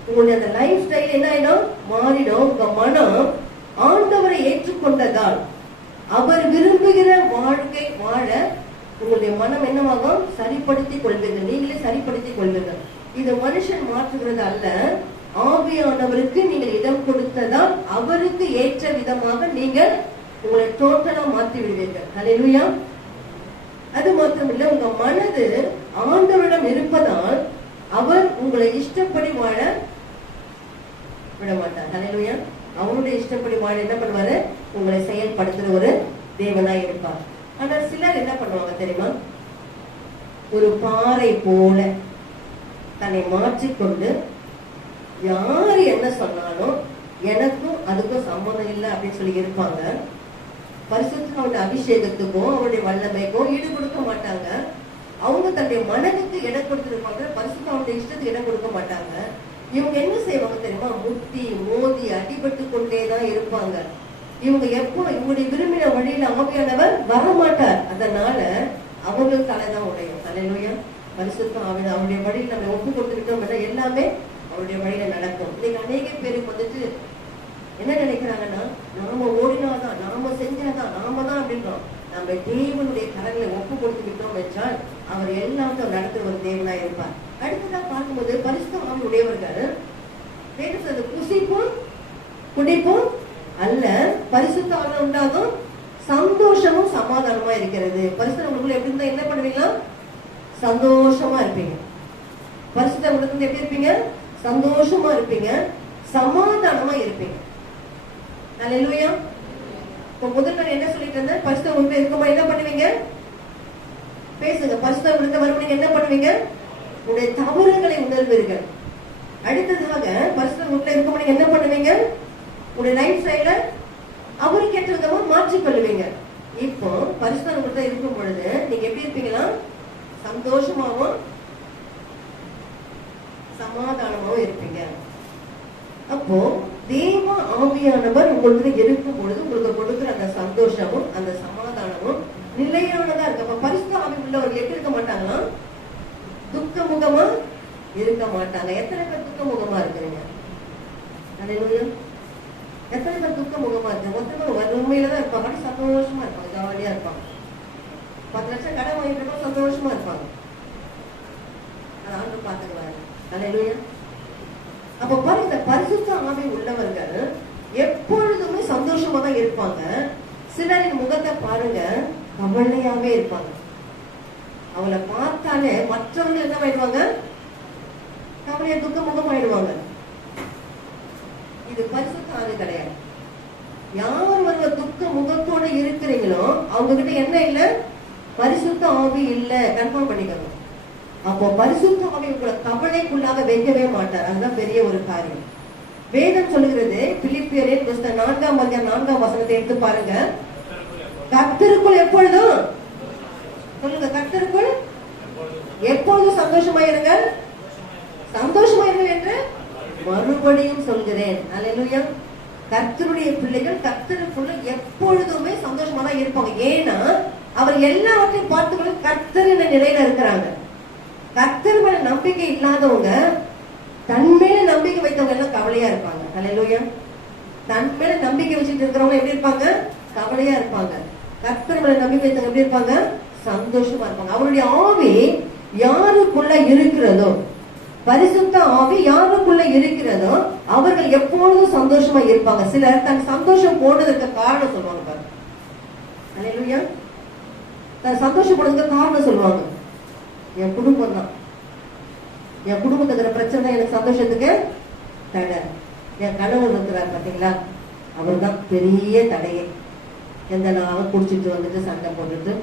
உங்களுடைய அந்த லைஃப் ஸ்டைல் என்ன ஆயிடும்? மாறிடும். உங்க மனம் ஆண்டவரை ஏற்றுக்கொண்டதால் அவர் விரும்புகிற வாழ்க்கை வாழ உங்களுடைய மனம் என்னவாகும்? சரிப்படுத்திக் கொள்வீர்கள். நீங்களே சரிப்படுத்திக் கொள்வீர்கள். இது மனுஷன் மாற்றுகிறது அல்ல, ஆவியானவருக்கு நீங்கள் இடம் கொடுத்ததால் அவருக்கு ஏற்ற விதமாக நீங்கள் உங்களை டோட்டலா மாற்றி விடுவீர்கள். அல்லேலூயா. அது மாத்திரமில்லை, உங்க மனது ஆண்டவரிடம் இருப்பதால் அவர் உங்களை இஷ்டப்படி வாழ விட மாட்டார். அல்லேலூயா. அவருடைய இஷ்டப்படி வாழ என்ன பண்ணுவாரு? உங்களை செயல்படுத்துற ஒரு தேவனாய் இருப்பார். ஆனால் சிலர் என்ன பண்ணுவாங்க தெரியுமா? ஒரு பாறை போல தன்னை மாற்றிக்கொண்டு யாரு என்ன சொன்னாலும் எனக்கும் அதுக்கும் சம்மதம் இல்லை அப்படின்னு சொல்லி இருப்பாங்க. பரிசுத்தனுடைய அபிஷேகத்துக்கும் அவருடைய வல்லமைக்கும் ஈடு கொடுக்க மாட்டாங்க. அவங்க தன்னுடைய மனதுக்கு இடம் கொடுத்துருப்பாங்க, பரிசுத்தனுடைய இஷ்டத்துக்கு இடம் கொடுக்க மாட்டாங்க. இவங்க என்ன செய்வாங்க தெரியுமா? முட்டி மோதி அடிபட்டு கொண்டேதான் இருப்பாங்க. இவங்க எப்போ இவங்களுடைய விரும்பின வழியில ஆவியானவர் வரமாட்டார். அதனால அவர்கள் தலைதான் உடையும். அல்லேலூயா. பரிசுத்த ஆவியானவர் அவருடைய வழியில் நம்ம ஒப்பு கொடுத்துக்கிட்டோம், எல்லாமே அவருடைய வழியில நடக்கும். இன்னைக்கு அநேக பேருக்கு வந்துட்டு என்ன நினைக்கிறாங்கன்னா, நாம ஓடினாதான், நாம செஞ்சாதான், நாம தான் அப்படின்றோம். நம்ம தேவனுடைய கரங்களை ஒப்பு கொடுத்துக்கிட்டோம் என்றால் அவர் எல்லாத்தையும் நடத்துற ஒரு தேவனா இருப்பார். அடுத்ததான் பார்க்கும்போது பரிசுத்த ஆவி உடையவர்கள் புசிப்பும் குடிப்பும் அல்ல, பரிசுத்த ஆவி உண்டாகும் சந்தோஷமும் சமாதானமா இருக்கிறது. பரிசுத்த உங்களுக்குள்ள எப்படி இருந்தா என்ன பண்ணுவீங்களா? சந்தோஷமா இருப்பீங்க. பரிசுத்த உங்களுக்கு எப்படி இருப்பீங்க? சந்தோஷமா இருப்பீங்க, சமாதானமா இருப்பீங்க. அல்லேலூயா. இப்ப முதல்ல என்ன சொல்லிட்டு இருந்தேன்? பரிசுத்த உங்களுக்கு இருக்குமா என்ன பண்ணுவீங்க? பேசுங்க. பரிசுத்த உங்களுக்கு வரும் நீங்க என்ன பண்ணுவீங்க? உங்களுடைய தவறுகளை உணர்வீர்கள். அடுத்ததாக பரிசுத்த உங்களுக்கு இருக்குமா நீங்க என்ன பண்ணுவீங்க? உங்களுடைய லைஃப் ஸ்டைல அவருக்கு ஏற்ற விதமா மாற்றிக்கொள்ளுவீங்க. இப்போ பரிசுத்த உங்களுக்கு இருக்கும் பொழுது நீங்க எப்படி இருப்பீங்களா? சந்தோஷமாவும் சமாதானமாவும் இருப்பீங்க. அப்போ தேவ ஆவியானவர் உங்களுக்கு இருக்கும் பொழுது உங்களுக்கு கொடுக்கிற அந்த சந்தோஷமும் அந்த சமாதானமும் நிலையானதா இருக்கு. அப்ப பரிசுத்த ஆவி உள்ளவர்கள் எப்படி இருக்க மாட்டாங்கன்னா துக்க முகமா இருக்க மாட்டாங்க. எத்தனை பேர் துக்க முகமா இருக்கிறீங்க? எத்தனை பேர் துக்க முகமா இருக்கு? மொத்தமா உண்மையிலதான் இருப்பாங்க, அப்படி சந்தோஷமா இருப்பாங்க, ஜாலியா இருப்பாங்க. 10 லட்சம் கடன் வாங்கிட்டு சந்தோஷமா இருப்பாங்க. அது ஆண்டு பாத்துக்குவாரு. அல்லேலூயா. அப்ப பாருங்க, இந்த பரிசுத்த ஆவி உள்ளவர்கள் எப்பொழுதுமே சந்தோஷமா தான் இருப்பாங்க. சிலரின் முகத்தை பாருங்க, கவலையாவே இருப்பாங்க. அவளை பார்த்தாலே மற்றவங்க என்ன ஆயிடுவாங்க? கவலையா துக்க முகம் ஆயிடுவாங்க. இது பரிசுத்த ஆவி கிடையாது. யார் ஒருவர் துக்க முகத்தோட இருக்கிறீங்களோ அவங்க கிட்ட என்ன இல்ல? பரிசுத்த ஆவி இல்ல. கன்ஃபார்ம் பண்ணிக்கணும். அப்போ பரிசுத்த ஆவி உங்களை கவலைக்குள்ளாக வைக்கவே மாட்டார். அதுதான் பெரிய ஒரு காரியம். வேதம் சொல்லுகிறது, பிலிப்பியரின் புத்தகம் 4 எடுத்து பாருங்க. கர்த்தருக்குள் எப்பொழுதும் சொல்லுங்க, கர்த்தருக்குள் எப்பொழுதும் சந்தோஷமாயிருங்கள், சந்தோஷமாயிருங்கள் என்று மறுபடியும் சொல்கிறேன். அல்லேலூயா. கர்த்தருடைய பிள்ளைகள் கர்த்தருக்குள்ள எப்பொழுதுமே சந்தோஷமா தான் இருப்பாங்க. ஏன்னா அவர் எல்லாவற்றையும் பார்த்துக்கொள்ள கர்த்தர் என்ற நிலையில இருக்கிறாங்க. கர்த்தர் மேல நம்பிக்கை இல்லாதவங்க, தன் மேல நம்பிக்கை வைத்தவங்க எல்லாம் கவலையா இருப்பாங்க. அல்லேலூயா. தன் மேல நம்பிக்கை வச்சுட்டு இருக்கிறவங்க எப்படி இருப்பாங்க? கவலையா இருப்பாங்க. கர்த்தர் மேல நம்பிக்கை வைத்தவங்க எப்படி இருப்பாங்க? சந்தோஷமா இருப்பாங்க. அவருடைய ஆவி யாருக்குள்ள இருக்கிறதோ, பரிசுத்த ஆவி யாருக்குள்ள இருக்கிறதோ அவர்கள் எப்பொழுதும் சந்தோஷமா இருப்பாங்க. சிலர் தன் சந்தோஷம் போனதுக்கு காரணம் சொல்லுவாங்க பாருங்க. அல்லேலூயா. தன் சந்தோஷம் போனதுக்கு காரணம் சொல்லுவாங்க, என் குடும்பம் தான், என் குடும்பத்துக்கு பிரச்சனை தான் எனக்கு சந்தோஷத்துக்கு தடை. என் கணவர் இருக்கிறார் பாத்தீங்களா, அவர் தான் பெரிய தடையே. எந்த நாளும் குடிச்சிட்டு வந்துட்டு சண்டை போட்டுட்டு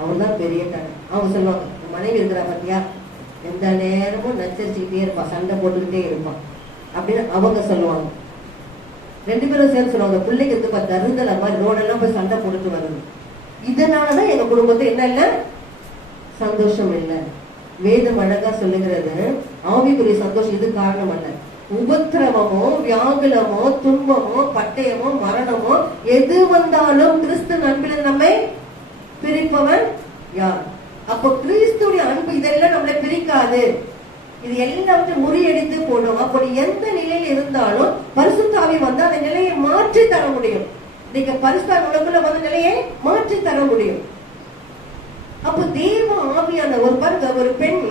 அவர் தான் பெரிய தடை. அவங்க சொல்லுவாங்க, மனைவி இருக்கிறா பாத்தியா, எந்த நேரமும் நச்சரிச்சுக்கிட்டே இருப்பான், சண்டை போட்டுக்கிட்டே இருப்பான் அப்படின்னு அவங்க சொல்லுவாங்க. ரெண்டு பேரும் சேர்ந்து சொல்லுவாங்க, பிள்ளைங்க இருக்கு பார்த்து அருந்தல மாதிரி ரோடெல்லாம் போய் சண்டை போட்டுட்டு வருது. இதனாலதான் எங்க குடும்பத்தை என்ன இல்ல, சந்தோஷம் இல்லை. வேதம் அழகா சொல்லுகிறது, ஆவிக்குரிய சந்தோஷம் இது காரணம் அல்ல. உபத்திரவமோ, வியாகுலமோ, துன்பமோ, பட்டயமோ, மரணமோ எது வந்தாலும் கிறிஸ்து அன்பில் நம்மை பிரிப்பவன் யார்? அப்போ கிறிஸ்துடைய அன்பு இதெல்லாம் நம்மளை பிரிக்காது. இது எல்லாத்தையும் முறியடித்து போடும். அப்படி எந்த நிலையில் இருந்தாலும் பரிசுத்த ஆவி வந்து அந்த நிலையை மாற்றி தர முடியும். நீங்க பரிசுத்த உலகுல வந்த நிலையை மாற்றி தர முடியும். அப்போ தேவ ஆவியான ஒரு பெண்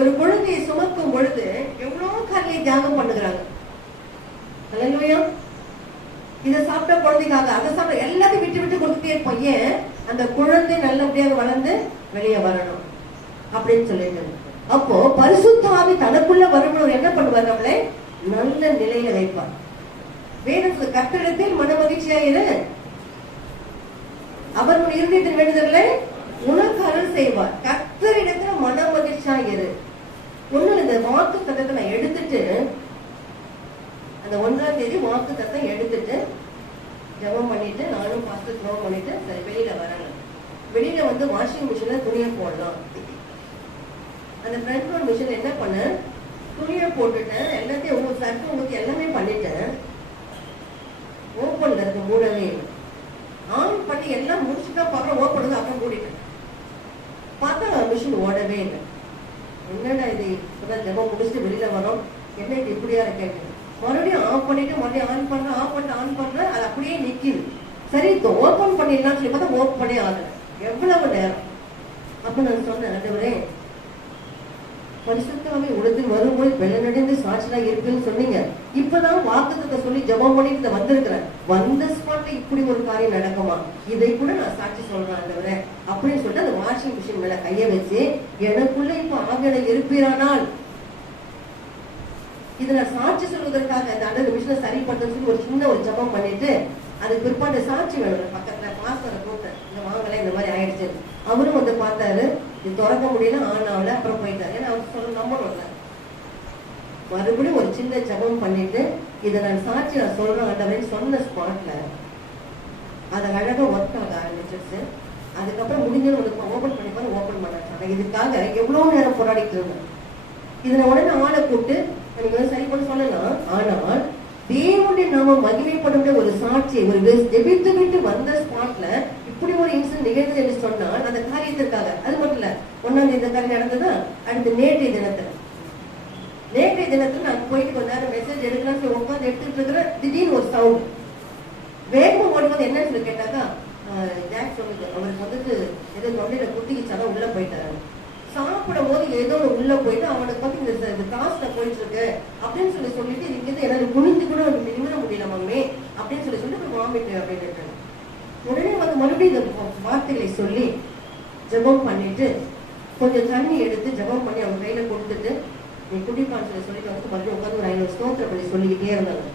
ஒரு குழந்தையை சுமக்கும் பொழுது எவ்வளவு காலையை தியாகம் பண்ணுகிறாங்க. அல்லேலூயா. இதை சாப்பிட்ட குழந்தைக்காக, அதை சாப்பிட்ட எல்லாத்தையும் விட்டு விட்டு கொடுத்துட்டே இருப்போம். ஏன்? அந்த குழந்தை நல்லபடியாக வளர்ந்து வெளியே வரணும் அப்படின்னு சொல்லிட்டு. அப்போ பரிசுத்த ஆவி தனக்குள்ள வரும்போது என்ன பண்ணுவார்? நம்மளை நல்ல நிலையில வைப்பார். வேதத்துல கர்த்தரிடத்தில் மன மகிழ்ச்சியாயிரு, அவருடைய இருதயத்தின் வேண்டுதல்களை உனக்கு அருள் செய்வார். கர்த்தரிடத்துல மன மகிழ்ச்சியாயிரு. ஒண்ணு, இந்த வாக்கு தத்தத்தை நான் எடுத்துட்டு, அந்த 1ஆம் தேதி வாக்கு தத்தம் எடுத்துட்டு ஜெபம் பண்ணிட்டு, நானும் பாஸ்டர் ஜெபம் பண்ணிட்டு சரி வெளியில வரணும். வெளியில வந்து வாஷிங் மிஷின்ல துணியை போடலாம். அந்த ஃப்ரண்ட் லோட் மிஷின் என்ன பண்ண, துணியை போட்டுட்டேன், எல்லாத்தையும் உங்களுக்கு சர்க்கு உங்களுக்கு எல்லாமே பண்ணிட்டேன். ஓப்பன்ல இருக்கு, மூடவே ஆன் பண்ணி எல்லாம் முடிச்சுட்டா பார்க்க ஓப்பன் அப்புறம் மூடிட்டேன். பார்த்தா மிஷின் ஓடவே இல்லை. என்னடா இது, இப்பதான் ஜெபம் முடிச்சுட்டு வெளியில வரோம், என்ன இது இப்படியா கேட்டு மறுபடியும் ஆஃப் பண்ணிட்டு மறுபடியும் ஆன் பண்றேன், ஆஃப் பண்ணிட்டு ஆன் பண்றேன், அது அப்படியே நிக்குது. சரி ஓப்பன் பண்ணிடலாம் சொல்லி பார்த்தா ஓப்பனே ஆகல. எவ்வளவு நேரம்? அப்ப நான் சொன்னேன், ஆண்டவரே பரிசுத்தமே உடத்தில் வரும்போது வெள்ளநடைந்து சாட்சியா இருக்குன்னு சொன்னீங்க. இப்பதான் வாக்குத்தத்தை சொல்லி ஜெபம் பண்ணிட்டு வந்திருக்கிறேன். வந்த ஸ்பாட்ல இப்படி ஒரு காரியம் நடக்குமா? இதை கூட நான் சாட்சி சொல்றேன் ஆண்டவரே அப்படின்னு சொல்லிட்டு அந்த வாஷிங் மிஷின் மேல கைய வச்சு, எனக்குள்ள இப்ப ஆவியான இருப்பீரானால் இதை நான் சாட்சி சொல்வதற்காக அந்த மிஷினை சரி பண்றதுக்கு ஒரு சின்ன ஒரு ஜெபம் பண்ணிட்டு, அதுக்கு பிற்பாடு சாட்சி வேணும். பக்கத்துல பாஸ்டரை கூப்பிட்டேன், இந்த வாங்கல இந்த மாதிரி ஆயிடுச்சு. அவரும் வந்து பார்த்தாரு, இது திறக்க முடியல, ஆனாவில அப்புறம் போயிட்டாரு. ஏன்னா அவர் சொல்ல நம்பணும்ல. மறுபடியும் ஒரு சின்ன ஜெபம் பண்ணிட்டு, இதை நான் சாட்சி நான் சொல்றேன் ஆண்டவரேன்னு சொன்ன ஸ்பாட்ல அதை அழகா ஒர்க் ஆக ஆரம்பிச்சிருச்சு. அதுக்கப்புறம் முடிஞ்சது ஓபன் பண்ணிப்பாரு, ஓபன் பண்ணாங்க. இதுக்காக எவ்வளவு நேரம் போராடிட்டு இருந்தேன். இதுல உடனே ஆளை கூப்பிட்டு எனக்கு சரி பண்ண சொல்லலாம். ஆனால் தேவனுடைய நாம மகிமைப்படும் ஒரு சாட்சியை ஒரு ஜெபித்து விட்டு வந்த ஸ்பாட்ல இப்படி ஒரு இன்சிடென்ட் நிகழ்ந்தது என்று சொன்னால் அந்த காரியத்திற்காக, அது மட்டும் இல்ல 1ஆம் தேதி இந்த காரியம் நடந்ததா, அடுத்து நேற்றைய தினத்துல நான் போயிட்டு கொஞ்ச நேரம் மெசேஜ் எடுக்கலாம் உட்காந்து எடுத்துட்டு இருக்கிற, திடீர்னு ஒரு சவுண்ட் வேகமா ஓடும்போது என்னன்னு சொல்லி கேட்டாக்கா, ஜாக் சொல்லுது அவருக்கு வந்துட்டு ஏதோ தொண்டையில குத்திக்கிச்சாலும் உள்ள போயிட்டாரு. சாப்பிடும் போது ஏதோ உள்ள போயிட்டு அவனுக்கு வந்து இந்த காசுல போயிட்டு இருக்கு அப்படின்னு சொல்லிட்டு இங்கிருந்து எனக்கு குனிந்து கூட நிமிர முடியல மம்மி அப்படின்னு சொல்லிட்டு வாமிட்டு அப்படின்னு. உடனே வந்து மறுபடியும் இந்த வார்த்தைகளை சொல்லி ஜெபம் பண்ணிட்டு கொஞ்சம் தண்ணி எடுத்து ஜெபம் பண்ணி அவங்க கையில கொடுத்துட்டு நீ குடிப்பான்னு சொல்லிட்டு வந்து மறுபடியும் உட்காந்து ஒரு 500 ஸ்தோத்திரம் பண்ணி சொல்லிக்கிட்டே இருந்தாங்க.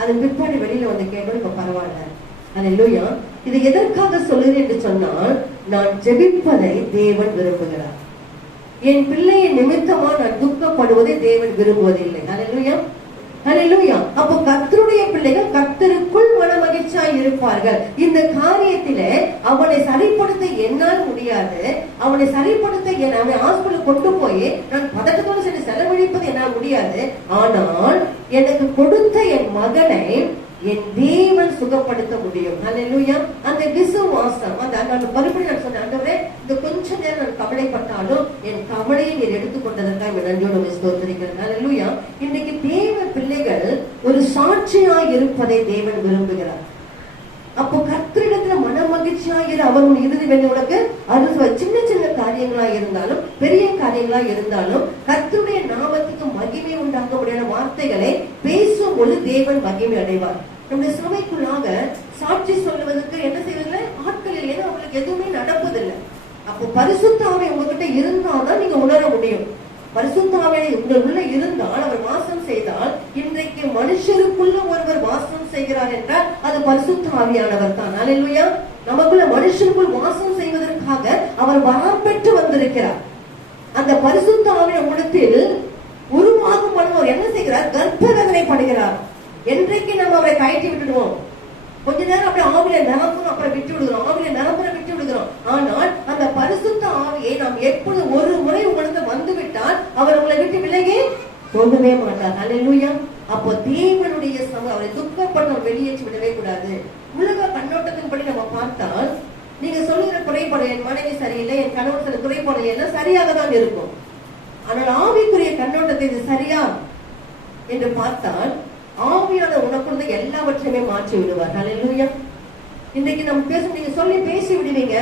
அதன் பிற்பாடு வெளியில வந்து கேட்கணும், இப்ப பரவாயில்ல. அல்லேலூயா. இது எதற்காக சொல்லுறேன் என்று சொன்னால், நான் ஜெபிப்பதை தேவன் விரும்புகிறார். என் பிள்ளையை நிமித்தமா நான் துக்கப்படுவதை தேவன் விரும்புவதில்லை. அல்லேலூயா, அல்லேலூயா. அப்போ கர்த்தருடைய பிள்ளைகள் கர்த்தருக்குள் மன மகிழ்ச்சியாய் இருப்பார்கள். இந்த காரியத்திலே அவனை சரிப்படுத்த என்னால் முடியாது. அவனை சரிப்படுத்த அவனை ஹாஸ்பிட்டல் கொண்டு போய் நான் பதட்டத்தோடு சென்று செலவழிப்பது என்னால் முடியாது. ஆனால் எனக்கு கொடுத்த என் மகனை என் தேவன் சுகப்படுத்த முடியும். அல்லேலூயா. அந்த விசுவாசம், அந்த மறுபடியும் நான் சொன்னேன், ஆண்டவரே இந்த கொஞ்ச நேரம் நான் கவலைப்பட்டாலும் என் கவலையை நீர் எடுத்துக்கொண்டதற்காக நன்றியோடு ஸ்தோத்திரிக்கிறேன். அல்லேலூயா. இன்னைக்கு தேவ பிள்ளைகள் ஒரு சாட்சியாய் இருப்பதை தேவன் விரும்புகிறார். அப்போ கர்த்தரிடத்துல மன மகிழ்ச்சியாக அவன் இறுதி வேண்டியவனுக்கு அது சின்ன சின்ன காரியங்களா இருந்தாலும் பெரிய காரியங்களா இருந்தாலும் கர்த்தருடைய நாமத்துக்கு மகிமை உண்டாக முடியாத வார்த்தைகளை பேசும் பொழுது தேவன் மகிமை அடைவார். நம்முடைய சபைக்குள்ளாக சாட்சி சொல்லுவதற்கு என்ன செய்வதில்லை ஆட்கள் இல்லை, ஏன்னா அவங்களுக்கு எதுவுமே நடப்பதில்லை. அப்போ பரிசுத்த ஆவி உங்ககிட்ட இருந்தால்தான் நீங்க உணர முடியும். பரிசுத்த ஆவி உங்கள் உள்ள இருந்தால், அவர் வாசம் செய்தால், இன்றைக்கு மனுஷருக்குள்ள ஒருவர் வாசம் செய்கிறார் என்றால் அது பரிசுத்த ஆவியானவர் தான். அல்லேலூயா. நமக்குள்ள மனுஷருக்குள் வாசம் செய்வதற்காக அவர் வரம் பெற்று வந்திருக்கிறார். அந்த பரிசுத்த ஆவி உள்ளத்தில் உருவாகும் பண்ணுவோர் என்ன செய்கிறார்? கர்ப்ப வேதனை படுகிறார். என்றைக்கு நம்ம அவரை கயற்றி விட்டுடுவோம், கொஞ்ச நேரம் அப்படி ஆவில நிரம்பும், அப்புறம் விட்டு விடுகிறோம், ஆவில நிரம்புற விட்டு விடுகிறோம். ஆனால் அந்த பரிசுத்த ஆவியை நாம் எப்பொழுது ஒரு முறை உங்களுக்கு வந்துவிட்டால் அவர் உங்களை விட்டு விலகி போகவே மாட்டார். அல்லேலூயா. அப்போ தேவனுடைய அவரை துக்கப்பட்டு வெளியேற்றி விடவே கூடாது. உலக கண்ணோட்டத்தின்படி நம்ம பார்த்தால் நீங்க சொல்லுகிற குறைபாடு, என் மனைவி சரியில்லை, என் கணவர் சில குறைபாடு எல்லாம் சரியாக தான் இருக்கும். ஆனால் ஆவிக்குரிய கண்ணோட்டத்தை இது சரியா என்று பார்த்தால் ஆவியான உனக்குள்ள எல்லாவற்றையுமே மாற்றி விடுவார். அல்லேலூயா. இன்னைக்கு நம்ம பேசும், நீங்க சொல்லி பேசி விடுவீங்க,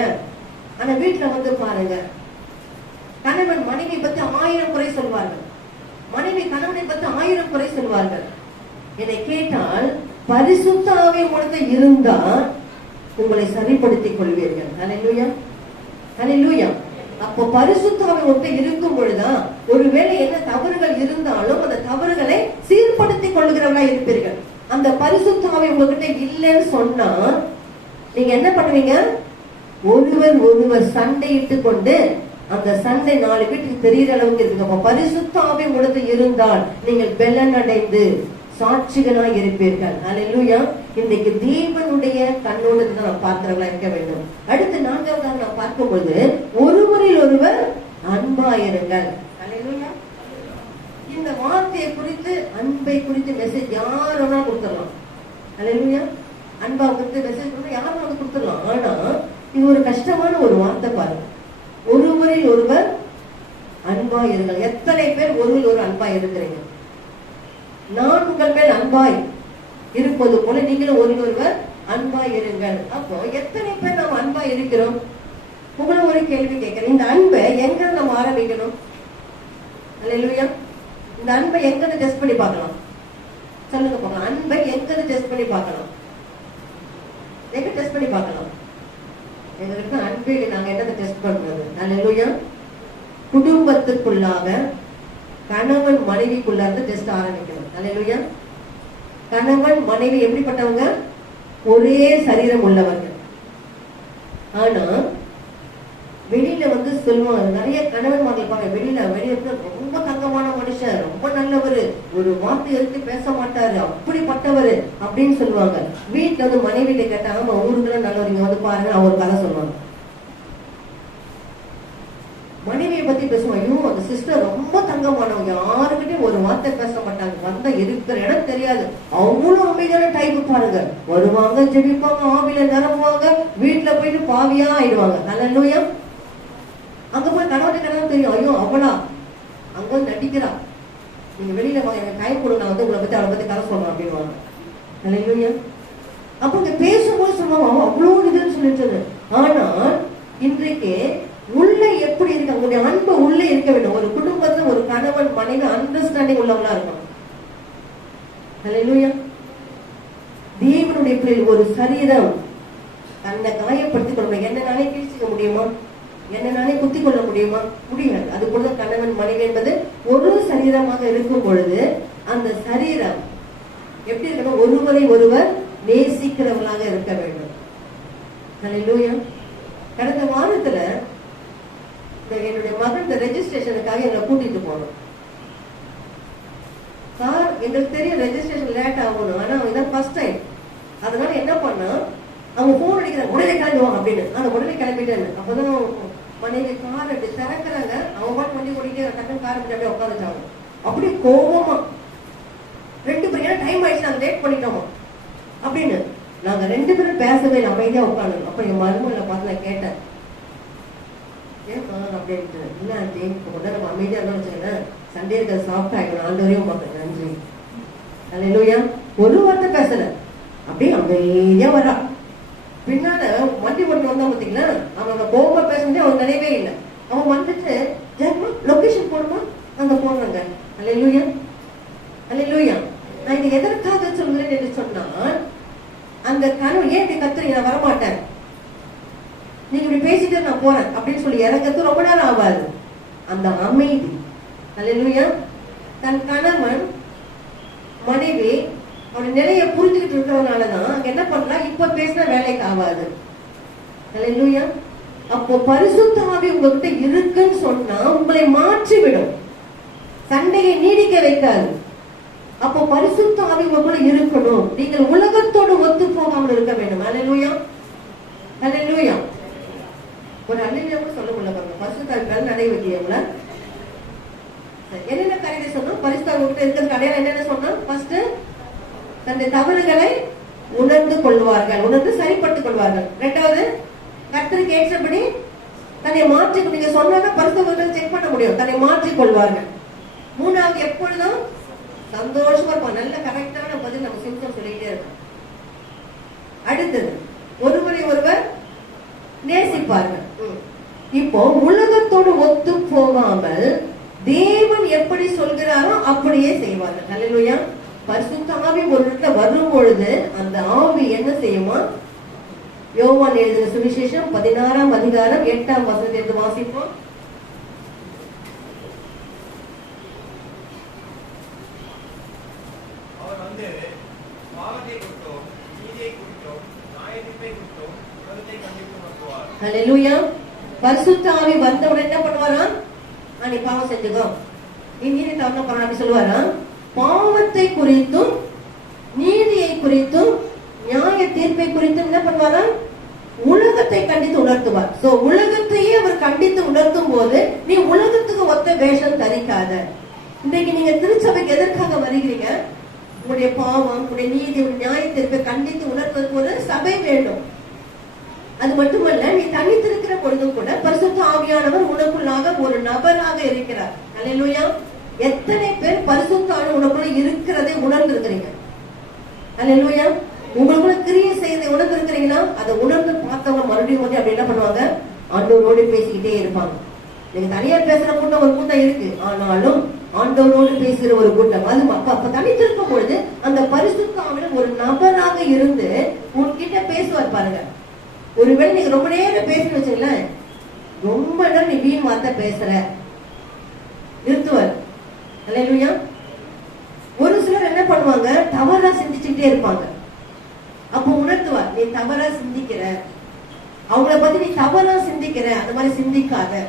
ஆனா வீட்டுல வந்து பாருங்க, கணவன் மனைவி பத்தி 1000 குறை சொல்வார்கள், மனைவி கணவனை பத்தி 1000 குறை சொல்வார்கள். என்னை கேட்டால் பரிசுத்த ஆவி உங்களுக்கு இருந்தா உங்களை சரிப்படுத்திக் கொள்வீர்கள். அல்லேலூயா. அல்லேலூயா. அப்போ பரிசுத்த ஆவி உங்களுக்கு இருக்கும் பொழுதுதான் ஒருவேளை என்ன தவறுகள் இருந்தாலும் அந்த தவறுகளை சீர்படுத்திக் கொள்கிறவர்களா இருப்பீர்கள். அந்த பரிசுத்த ஆவி உங்ககிட்ட இல்லைன்னு சொன்னா நீங்க என்ன பண்ணுவீங்க? ஒருவர் சண்டையிட்டு கொண்டு அந்த சண்டை 4 வீட்டுக்கு தெரிகிற அளவுக்கு இருக்கு. பரிசுத்த ஆவி உங்களுக்கு இருந்தால் நீங்கள் பெலன் அடைந்து சாட்சிகளாய் இருப்பீர்கள். அல்லேலூயா. இன்றைக்கு தேவனுடைய கண்ணோடு நாம் பார்க்கிறவர்களா இருக்க வேண்டும். அடுத்து 4வதாக நாம் பார்க்கும்போது ஒருவரில் ஒருவர் அன்பாயிருங்கள். அல்லேலூயா. இந்த வார்த்தையை குறித்து, அன்பை குறித்து மெசேஜ் யாரும் கொடுத்துடலாம். அல்லேலூயா. அன்பா குறித்து மெசேஜ் கொடுத்து யாரும் வந்து கொடுத்துடலாம். ஆனா இது ஒரு கஷ்டமான ஒரு வார்த்தை பாருங்க. ஒருவரில் ஒருவர் அன்பாய் இருங்கள். எத்தனை பேர் ஒருவரில் ஒரு அன்பாய் இருக்கிறீங்க? நான் உங்கள் மேல் அன்பாய் இருப்பது போல நீங்களும் ஒருவர் அன்பாய் இருங்கள். அப்போ எத்தனை பேர் நாம் அன்பாய் இருக்கிறோம்? உங்களை ஒரு கேள்வி கேட்கிறேன். இந்த அன்பை எங்க நம்ம ஆரம்பிக்கணும்? அல்லேலூயா. இந்த அன்பை எங்க டெஸ்ட் பண்ணி பார்க்கலாம்? சொல்லுங்க பார்க்கலாம். அன்பை எங்க டெஸ்ட் பண்ணி பார்க்கலாம்? எங்க டெஸ்ட் பண்ணி பார்க்கலாம்? எங்களுக்கு அன்பை நாங்க என்னதை டெஸ்ட் பண்றது? அல்லேலூயா. குடும்பத்துக்குள்ளாக கணவன் மனைவிக்குள்ள இருந்து டெஸ்ட் ஆரம்பிக்கணும். அல்லேலூயா. கணவன் மனைவி எப்படிப்பட்டவங்க? ஒரே சரீரம் உள்ளவர்கள். ஆனா வெளியில வந்து சொல்லுவாங்க, நிறைய கணவன் மகள் வெளியில ரொம்ப தங்கமான மனுஷன், ரொம்ப நல்லவர், ஒரு வார்த்தை எடுத்து பேச மாட்டாரு, அப்படிப்பட்டவர் அப்படின்னு சொல்லுவாங்க. வீட்டுல வந்து மனைவி கேட்டாங்க, ஆமா ஊருக்குள்ள நல்லவர், இங்க வந்து பாருங்க, அவர் கதை சொல்லுவாங்க. மனைவியை பத்தி பேசுவோம், ஐயோ அந்த சிஸ்டர் ரொம்ப தங்கமானவங்க, யாருக்கிட்டையும் ஒரு வார்த்தை பேச மாட்டாங்க, வந்தா இருக்கிற இடம் தெரியாது, அவ்வளவு அமைதியான டைப் பாருங்க. வருவாங்க, ஜெபிப்பாங்க, ஆவில நிரம்புவாங்க, வீட்டுல போயிட்டு பாவியா ஆயிடுவாங்க. அல்லேலூயா. அங்க போய் கணவன் தெரியும், ஐயோ அவளா அங்க வந்து நடிக்கிறா, நீங்க வெளியில எனக்கு டைம் கொடுங்க, நான் வந்து உங்களை பத்தி அவளை பத்தி கதை சொல்றேன் அப்படின்வாங்க. அல்லேலூயா. அப்ப இங்க பேசும்போது சொல்லுவாங்க அவ்வளவு இதுன்னு சொல்லிட்டு. ஆனா இன்றைக்கு உள்ள எப்படி இருக்கு? அவங்களுடைய அன்பு உள்ள இருக்க வேண்டும். ஒரு குடும்பத்துல ஒரு கணவன் மனைவி அண்டர்ஸ்டாண்டிங் உள்ளவங்களா இருக்கணும். அல்லேலூயா. தேவனுடைய பிள்ளைகள் ஒரு சரீரம் தன்னை காயப்படுத்திக் கொள்ள என்ன நானே கீழ்ச்சிக்க முடியுமா? என்ன நானே குத்திக் கொள்ள முடியுமா? முடியாது. அது போல கணவன் மனைவி என்பது ஒரு சரீரமாக இருக்கும் பொழுது அந்த சரீரம் எப்படி இருக்கணும்? ஒருவரை ஒருவர் நேசிக்கிறவர்களாக இருக்க வேண்டும். அல்லேலூயா. கடந்த வாரத்துல என்னுடைய மகன் இந்த ரெஜிஸ்ட்ரேஷனுக்காக எங்களை கூட்டிட்டு போனோம். எங்களுக்கு தெரியும் ரெஜிஸ்ட்ரேஷன் லேட் ஆகணும், ஆனா இதான் ஃபர்ஸ்ட் டைம். அதனால என்ன பண்ணா, அவங்க போன் அடிக்கிறாங்க, உடனே கிளம்புவாங்க அப்படின்னு. அந்த உடனே கிளம்பிட்டேன். அப்பதான் மனைவி கார் அப்படி திறக்கிறாங்க, அவங்க பாட்டு வண்டி ஓடிக்க டக்குன்னு கார் அப்படி அப்படியே உட்கார வச்சாங்க. அப்படி கோபமா 2 பேரும் டைம் ஆயிடுச்சு, நாங்க லேட் பண்ணிட்டோமா அப்படின்னு. நாங்க 2 பேரும் பேசவே இல்லை, அமைதியா உட்காந்து. அப்ப என் மருமகளை பார்த்து நான் கேட்டேன், ஏன் அப்படின்ட்டு. இல்ல ஆண்டி, உடனே நம்ம அமைதியா இருந்தாலும் வச்சுக்கேன், சண்டே இருக்கிற சாப்பிட்டா ஆகிடும், ஆண்டவரையும் பார்க்க நன்றி. அல்லேலூயா. ஒரு வார்த்தை பேசல, அப்படியே அமைதியா வரா. பின்னால வண்டி ஓட்டு வந்தா பாத்தீங்களா, அவன் கோபமா பேசுறதே அவன் நினைவே இல்லை. அவன் வந்துட்டு ஜெர்மா லொகேஷன் போடுமா, அங்க போனாங்க. அல்லேலூயா, அல்லேலூயா. நான் இது எதற்காக சொல்கிறேன் என்று சொன்னால், அந்த கனவு ஏன் இப்படி கத்துறீங்க, நான் வரமாட்டேன், நீங்க இப்படி பேசிட்டு நான் போறேன் அப்படின்னு சொல்லி இறங்கிறது ரொம்ப நேரம் ஆகாது. அந்த அமைதி. அல்லேலூயா. தன் கணவன் மனைவி அவருடைய நிலையை புரிஞ்சுக்கிட்டு இருக்கிறதுனாலதான் அங்க என்ன பண்ணலாம், இப்ப பேசினா வேலைக்கு ஆகாது. அல்லேலூயா. அப்போ பரிசுத்த ஆவி உங்ககிட்ட இருக்குன்னு சொன்னா உங்களை மாற்றி விடும், சண்டையை நீடிக்க வைக்காது. அப்போ பரிசுத்த ஆவி உங்களுக்குள்ள இருக்கணும். நீங்கள் உலகத்தோடு ஒத்து போகாமல் இருக்க வேண்டும். அல்லேலூயா, அல்லேலூயா. ஒரு அல்லேலூயா கூட சொல்ல முடியல பாருங்க. பரிசுத்த ஆவி மேல நடை வைக்கிறீங்களா? என்னென்ன காரியத்தை சொன்னோம், பரிசுத்த ஆவி உங்ககிட்ட இருக்கிறதுக்கு அடையாளம் என்னென்ன சொன்னோம்? ஃபர்ஸ்ட், தன்னுடைய தவறுகளை உணர்ந்து கொள்வார்கள், உணர்ந்து சரிப்பட்டுக் கொள்வார்கள். 2வது, கர்த்தருக்கு ஏற்றபடி தன்னை மாற்றி, நீங்க சொன்னா பரிசுத்தத்தை செக் பண்ண முடியும், தன்னை மாற்றிக் கொள்வார்கள். 3வது, எப்பொழுதும் சந்தோஷமா இருப்பாங்க, நல்ல கரெக்டான பதில் நம்ம சிம்டம் சொல்லிட்டே இருக்கோம். அடுத்தது, ஒருவரை ஒருவர் நேசிப்பார்கள். இப்போ உலகத்தோடு ஒத்து போகாமல் தேவன் எப்படி சொல்கிறாரோ அப்படியே செய்வார்கள். அல்லேலூயா. பரிசுத்த ஆவி ஒரு இடத்துல வரும் பொழுது அந்த ஆவி என்ன செய்யுமா? யோவான் எழுதின சுவிசேஷம் 16ஆம் அதிகாரம் 8ஆம் வசனத்தை வாசிப்போம். அல்லேலூயா. பரிசுத்த ஆவி வந்தவுடன் என்ன பண்ணுவாரா? நீ பாவம் செஞ்சுக்கோ, நீ நீதி தவறு பண்ண அப்படி சொல்லுவாரா? பாவத்தை குறித்தும் நீதியை குறித்தும் நியாய தீர்ப்பை குறித்தும் என்ன பண்ணுவாரா? உலகத்தை கண்டித்து உணர்த்துவார். சோ உலகத்தையே அவர் கண்டித்து உணர்த்தும் போது நீ உலகத்துக்கு ஒத்த வேஷம் தரிக்காத. இன்றைக்கு நீங்க திருச்சபைக்கு எதற்காக வருகிறீங்க? உங்களுடைய பாவம், உங்களுடைய நீதி, உங்களுடைய நியாய தீர்ப்பை கண்டித்து உணர்த்துவதற்கு ஒரு சபை வேண்டும். அது மட்டுமல்ல, நீ தனித்திருக்கிற பொழுதும் கூட பரிசுத்த ஆவியானவர் உனக்குள்ளாக ஒரு நபராக இருக்கிறார். அல்லேலூயா. எத்தனை பேர் பரிசுத்த ஆவி உனக்குள்ள இருக்கிறதை உணர்ந்து இருக்கிறீங்க? அல்லேலூயா. உங்களுக்குள்ள கிரியை செய்யறதை உணர்ந்து இருக்கிறீங்கன்னா, அதை உணர்ந்து பார்த்தவங்க மறுபடியும் வந்து அப்படி என்ன பண்ணுவாங்க? ஆண்டவரோடு பேசிக்கிட்டே இருப்பாங்க. நீங்க தனியார் பேசுற கூட்டம் ஒரு கூட்டம் இருக்கு, ஆனாலும் ஆண்டவரோடு பேசுகிற ஒரு கூட்டம் அது அப்ப தனித்திருக்கும் பொழுது அந்த பரிசுத்த ஆவியானவர் ஒரு நபராக இருந்து உன்கிட்ட பேசுவார் பாருங்க. ஒருவேளை நீங்க ரொம்ப நேரம் பேசணும் வச்சுங்களேன், ரொம்ப நேரம் நீ வீண் வார்த்தை பேசுற, நிறுத்துவார். அல்லேலூயா. ஒரு சிலர் என்ன பண்ணுவாங்க, தவறா சிந்திச்சுட்டே இருப்பாங்க. அப்போ உணர்த்துவார், நீ தவறா சிந்திக்கிற, அவங்கள பத்தி நீ தவறா சிந்திக்கிற, அந்த மாதிரி சிந்திக்காத.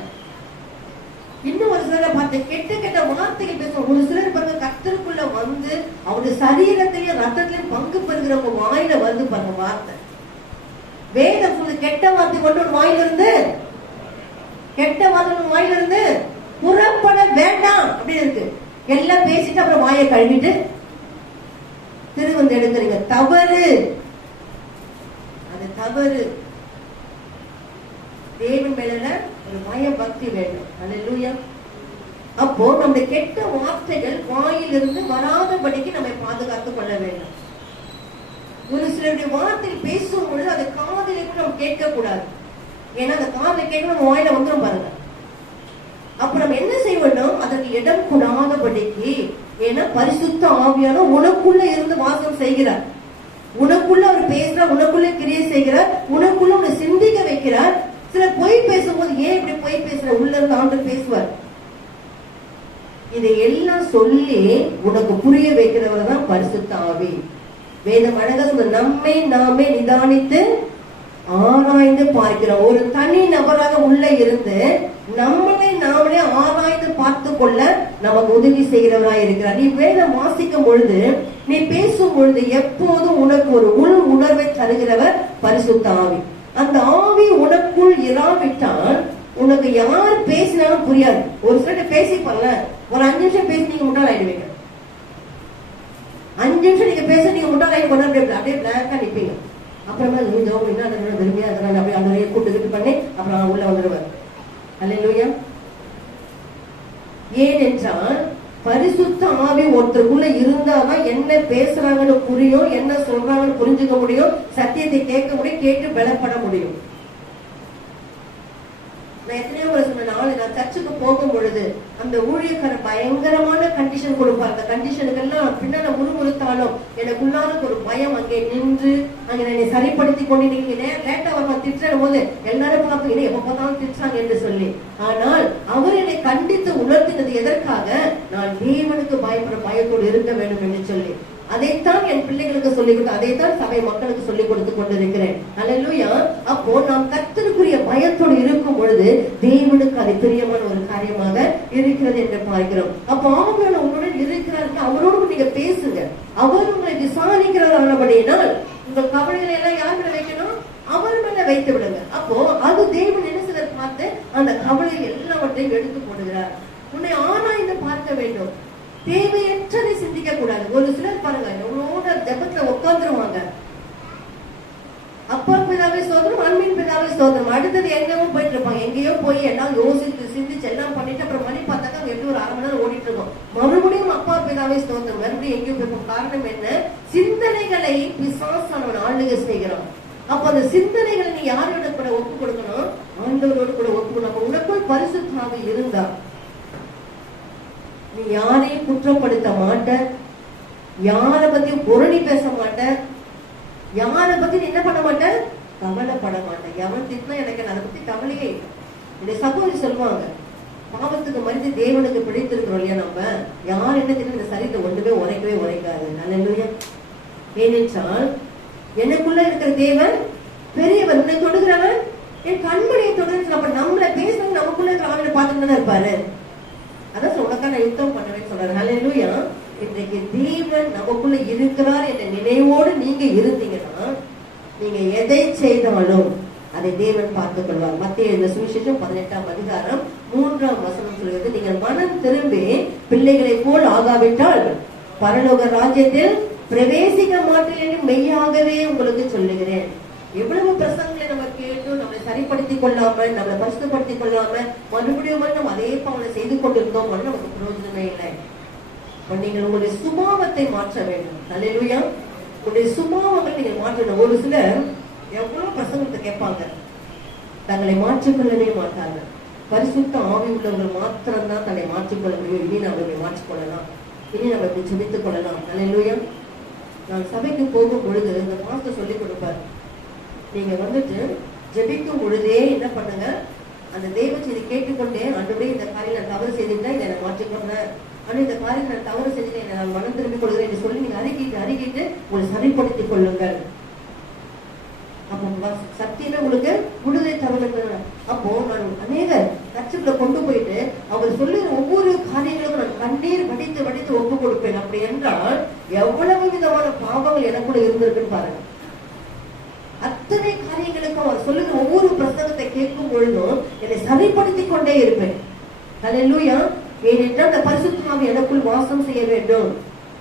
இன்னும் ஒரு சிலரை பார்த்து கெட்ட கெட்ட வார்த்தைகள் பேசுவாங்க. ஒரு சிலர் பாருங்க, கர்த்தருக்குள்ள வந்து அவருடைய சரீரத்திலையும் ரத்தத்திலையும் பங்கு பெறுகிறவங்க வாயில வந்து பாருங்க வார்த்தை. வேதம் சொல்லு, கெட்ட வார்த்தை கொண்டு ஒரு வாயிலிருந்து, கெட்ட வார்த்தை வாயிலிருந்து புறப்பட வேண்டாம் அப்படின்னு இருக்கு. எல்லாம் பேசிட்டு அப்புறம் வாயை கழுவிட்டு திருவந்து எடுக்கிறீங்க. தவறு, அது தவறு. தேவன் மேல ஒரு பய பக்தி வேண்டும். அல்லேலூயா. அப்போ நம்முடைய கெட்ட வார்த்தைகள் வாயிலிருந்து வராதபடிக்கு நம்மை பாதுகாத்துக் கொள்ள வேண்டும். ஒரு சிலருடைய வார்த்தை பேசும் பொழுது அதை காதிலே கூட நம்ம கேட்க கூடாது. ஏன்னா அந்த காதில கேட்க நம்ம வாயில வந்துடும் பாருங்க. அப்ப நம்ம என்ன செய்ய வேண்டும்? அதற்கு இடம் கூடாதபடிக்கு. ஏன்னா பரிசுத்த ஆவியான உனக்குள்ள இருந்து வாசம் செய்கிறார், உனக்குள்ள அவர் பேசுறார், உனக்குள்ள கிரியை செய்கிறார், உனக்குள்ள உன்னை சிந்திக்க வைக்கிறார். சில பொய் பேசும்போது ஏன் இப்படி பொய் பேசுற, உள்ள இருந்து ஆண்டு பேசுவார். இதை எல்லாம் சொல்லி உனக்கு புரிய வைக்கிறவர் தான் பரிசுத்த ஆவி. வேதம் அழகா சொல்ற, நம்மை நாமே நிதானித்து ஆராய்ந்து பார்க்கிறோம். ஒரு தனி நபராக உள்ள இருந்து நம்மளை நாமளே ஆராய்ந்து பார்த்து கொள்ள நமக்கு உதவி செய்கிறவராய் இருக்கிறார். நீ வேதம் வாசிக்கும் பொழுது, நீ பேசும் பொழுது எப்போதும் உனக்கு ஒரு உள் உணர்வை தருகிறவர் பரிசுத்த ஆவி. அந்த ஆவி உனக்குள் இராவிட்டால் உனக்கு யார் பேசினாலும் புரியாது. ஒரு சில பேசிப்பாங்க, ஒரு 5 நிமிஷம் பேசி நீங்க முட்டாள் ஆயிடுவீங்க. 5 நிமிஷம் நீங்க பேச நீங்க முட்டாள் ஆகி கொண்டு அப்படியே பிளாங்கா நிப்பீங்க. அப்புறமா விரும்பியா அதனால அப்படியே அந்த கூட்டு பண்ணி அப்புறம் உள்ள வந்துடுவார். அல்லேலூயா. ஏனென்றால் பரிசுத்த ஆவி ஒருத்தருக்குள்ள இருந்தாதான் என்ன பேசுறாங்கன்னு புரியும், என்ன சொல்றாங்கன்னு புரிஞ்சுக்க முடியும், சத்தியத்தை கேட்க முடியும், கேட்டு பலப்பட முடியும். நான் எத்தனையோ முறை சொன்ன, நான் சர்ச்சுக்கு போகும் பொழுது அந்த ஊழியக்காரர் பயங்கரமான கண்டிஷன் கொடுப்பார். அந்த கண்டிஷனுக்கெல்லாம் பின்னால முறுமுறுத்தாலும் எனக்குள்ளார ஒரு பயம் அங்கே நின்று அங்க என்னை சரிப்படுத்தி கொண்டு, நீங்க லேட்டா வர திட்டுற போது எல்லாரும் பார்ப்பீங்க எப்ப பார்த்தாலும் திட்டுறாங்க என்று சொல்லி. ஆனால் அவர் என்னை கண்டித்து உணர்த்தினது எதற்காக? நான் தேவனுக்கு பயப்பட பயத்தோடு இருக்க வேண்டும் என்று சொல்லி. அதைத்தான் என் பிள்ளைகளுக்கு சொல்லிக் கொடுத்து, அதைத்தான் சபை மக்களுக்கு சொல்லிக் கொடுத்து கொண்டிருக்கிறேன். அல்லேலூயா. அப்போ நாம் கர்த்தருக்குரிய பயத்தோடு இருக்கும் பொழுது தேவனுக்கு அது பிரியமான ஒரு காரியமாக இருக்கிறது என்று பார்க்கிறோம். அப்போ ஆவியானவர் உங்களுடன் இருக்கிறார்கள், அவரோடு நீங்க பேசுங்க. அவர் உங்களை விசாரிக்கிறார் ஆனபடியினால் உங்கள் கவலைகளை எல்லாம் யார் மேல வைக்கணும்? அவர் மேல வைத்து விடுங்க. அப்போ அது தேவன் என்ன சிலர் பார்த்து அந்த கவலை எல்லாவற்றையும் எடுத்து போடுகிறார். உன்னை ஆராய்ந்து பார்க்க வேண்டும், தேவையற்றதை சிந்திக்க கூடாது. ஒரு சிலர் பாருங்க, எவ்வளோட ஜெபத்துல உட்காந்துருவாங்க, அப்பா பிதாவே ஸ்தோத்திரம், அன்பின் பிதாவே ஸ்தோத்திரம், அடுத்தது எங்கேயோ போயிட்டு இருப்பாங்க. எங்கேயோ போய் எல்லாம் யோசிச்சு சிந்திச்சு எல்லாம் பண்ணிட்டு அப்புறம் மணி பார்த்தாக்க அவங்க எப்படி ஒரு 1/2 மணி நேரம் ஓடிட்டு இருக்கோம். மறுபடியும் அப்பா பிதாவே ஸ்தோத்திரம், மறுபடியும் எங்கேயோ போயிருக்கும். காரணம் என்ன? சிந்தனைகளை பிசாசானவன் ஆளுகை செய்கிறான். அப்ப அந்த சிந்தனைகளை நீ யாரோட கூட ஒப்பு கொடுக்கணும்? ஆண்டவரோடு கூட ஒப்பு கொடுக்கணும். அப்ப உனக்குள் பரிசுத்த ஆவி இருந்தா நீ யாரையும் குற்றப்படுத்த மாட்ட, யாரை பத்தியும் புரணி பேச மாட்ட, யாரை பத்தி என்ன பண்ண மாட்ட, கவலைப்பட மாட்டேன். எவன் திட்டினா எனக்கு அதை பத்தி கவலையே. இந்த சகோதரி சொல்லுவாங்க, பாவத்துக்கு மறித்து தேவனுக்கு பிடித்திருக்கிறோம் இல்லையா, நம்ம யார் என்ன திட்டம் இந்த சரீரத்தை ஒன்றுமே உரைக்காது. அல்லேலூயா. ஏனென்றால் எனக்குள்ள இருக்கிற தேவன் பெரியவர், உன்னை தொடுகிறவன் என் கண்மணியை தொடுன்னு. அப்ப நம்மள பேசுறது நமக்குள்ள இருக்கிற ஆவியை பார்த்துட்டு தானே இருப்பாரு. அதான் உனக்கான யுத்தம் பண்ணுவேன்னு சொல்றாரு. அல்லேலூயா. இன்றைக்கு தேவன் நமக்குள்ள இருக்கிறார் என்ற நினைவோடு நீங்க இருந்தீங்கன்னா நீங்க எதை செய்தாலும் அதை தேவன் பார்த்துக் கொள்வார். மத்திய இந்த சுவிசேஷம் 18ஆம் அதிகாரம் 3ஆம் வசனம் சொல்கிறது, நீங்கள் மனம் திரும்பி பிள்ளைகளை போல் ஆகாவிட்டால் பரலோக ராஜ்யத்தில் பிரவேசிக்க மாட்டேன் என்று மெய்யாகவே உங்களுக்கு சொல்லுகிறேன். எவ்வளவு பிரசங்களை நம்ம கேட்டு நம்மளை சரிப்படுத்திக் கொள்ளாம, நம்மளை பரிசுத்தப்படுத்திக் கொள்ளாம மறுபடியும் நம்ம அதே பாவனை செய்து கொண்டிருந்தோம், நமக்கு பிரயோஜனமே இல்லை. நீங்கள் உங்களுடைய சுபாவத்தை மாற்ற வேண்டும். அல்லேலூயா. உங்களுடைய சுபாவங்களை நீங்க மாற்றணும். ஒரு சிலர் எவ்வளவு பிரசங்கத்தை கேட்பாங்க, தங்களை மாற்றிக்கொள்ளவே மாட்டாங்க. பரிசுத்த ஆவி உள்ளவர்கள் மாத்திரம்தான் தன்னை மாற்றிக்கொள்ள முடியும். இனி நம்மளை மாற்றிக்கொள்ளலாம், இனி நம்ம ஜெபித்துக் கொள்ளலாம். அல்லேலூயா. நான் சபைக்கு போகும் பொழுது இந்த மாஸ்டர் சொல்லிக் கொடுப்பார், நீங்க வந்துட்டு ஜெபிக்கும் பொழுதே என்ன பண்ணுங்க, அந்த தெய்வ செய்தி கேட்டுக்கொண்டே ஆண்டவரே இந்த காரியம் நான் தவறு செய்துட்டேன், இதை நான் மாற்றிக்கொண்டேன், ஆனால் இந்த காரியம் நான் தவறு செஞ்சுட்டேன், நான் மனம் திரும்பிக் கொள்கிறேன் என்று சொல்லி நீங்க அறிக்கிட்டு உங்களை சரிப்படுத்திக் கொள்ளுங்கள். அப்போ சத்தியமே உங்களுக்கு விடுதலை தருகிறது. அப்போ நான் அநேக கட்சிகளை கொண்டு போயிட்டு அவர் சொல்லுற ஒவ்வொரு காரியங்களுக்கும் நான் கண்ணீர் வடித்து வடித்து ஒப்பு கொடுப்பேன். அப்படி என்றால் எவ்வளவு விதமான பாவங்கள் எனக்குள்ள இருந்திருக்குன்னு பாருங்க. அத்தனை காரியங்களுக்கும் அவர் சொல்லுற ஒவ்வொரு பிரசங்கத்தை கேட்கும் பொழுதும் என்னை சரிப்படுத்திக் கொண்டே இருப்பேன். அல்லேலூயா. ஏனென்றால் அந்த பரிசுத்த ஆவி எனக்குள் வாசம் செய்ய வேண்டும்.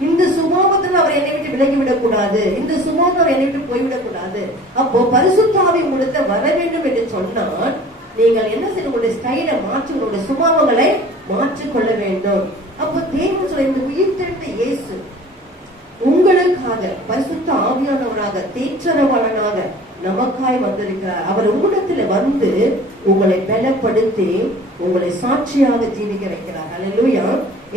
இந்த சுபாவத்தில் அவர் என்னை விட்டு விலகிவிடக் கூடாது, இந்த சுபாவத்தில் அவர் என்னை விட்டு போய்விடக் கூடாது. அப்போ பரிசுத்த ஆவி உங்களுக்கு வர வேண்டும் என்று சொன்னால் நீங்கள் என்ன செய்ய, உங்களுடைய ஸ்டைலை மாற்றி உங்களுடைய சுபாவங்களை மாற்றிக்கொள்ள வேண்டும். அப்போ தேவன் சொல்ல, இந்த உயிர்த்தெழுந்த இயேசு உங்களுக்காக பரிசுத்த ஆவியானவராக தேற்றரவாளனாக நமக்காய் வந்திருக்கிறார். அவர் உங்களிடத்துல வந்து உங்களை பலப்படுத்தி உங்களை சாட்சியாக ஜீவிக்க வைக்கிறார். அல்லேலூயா.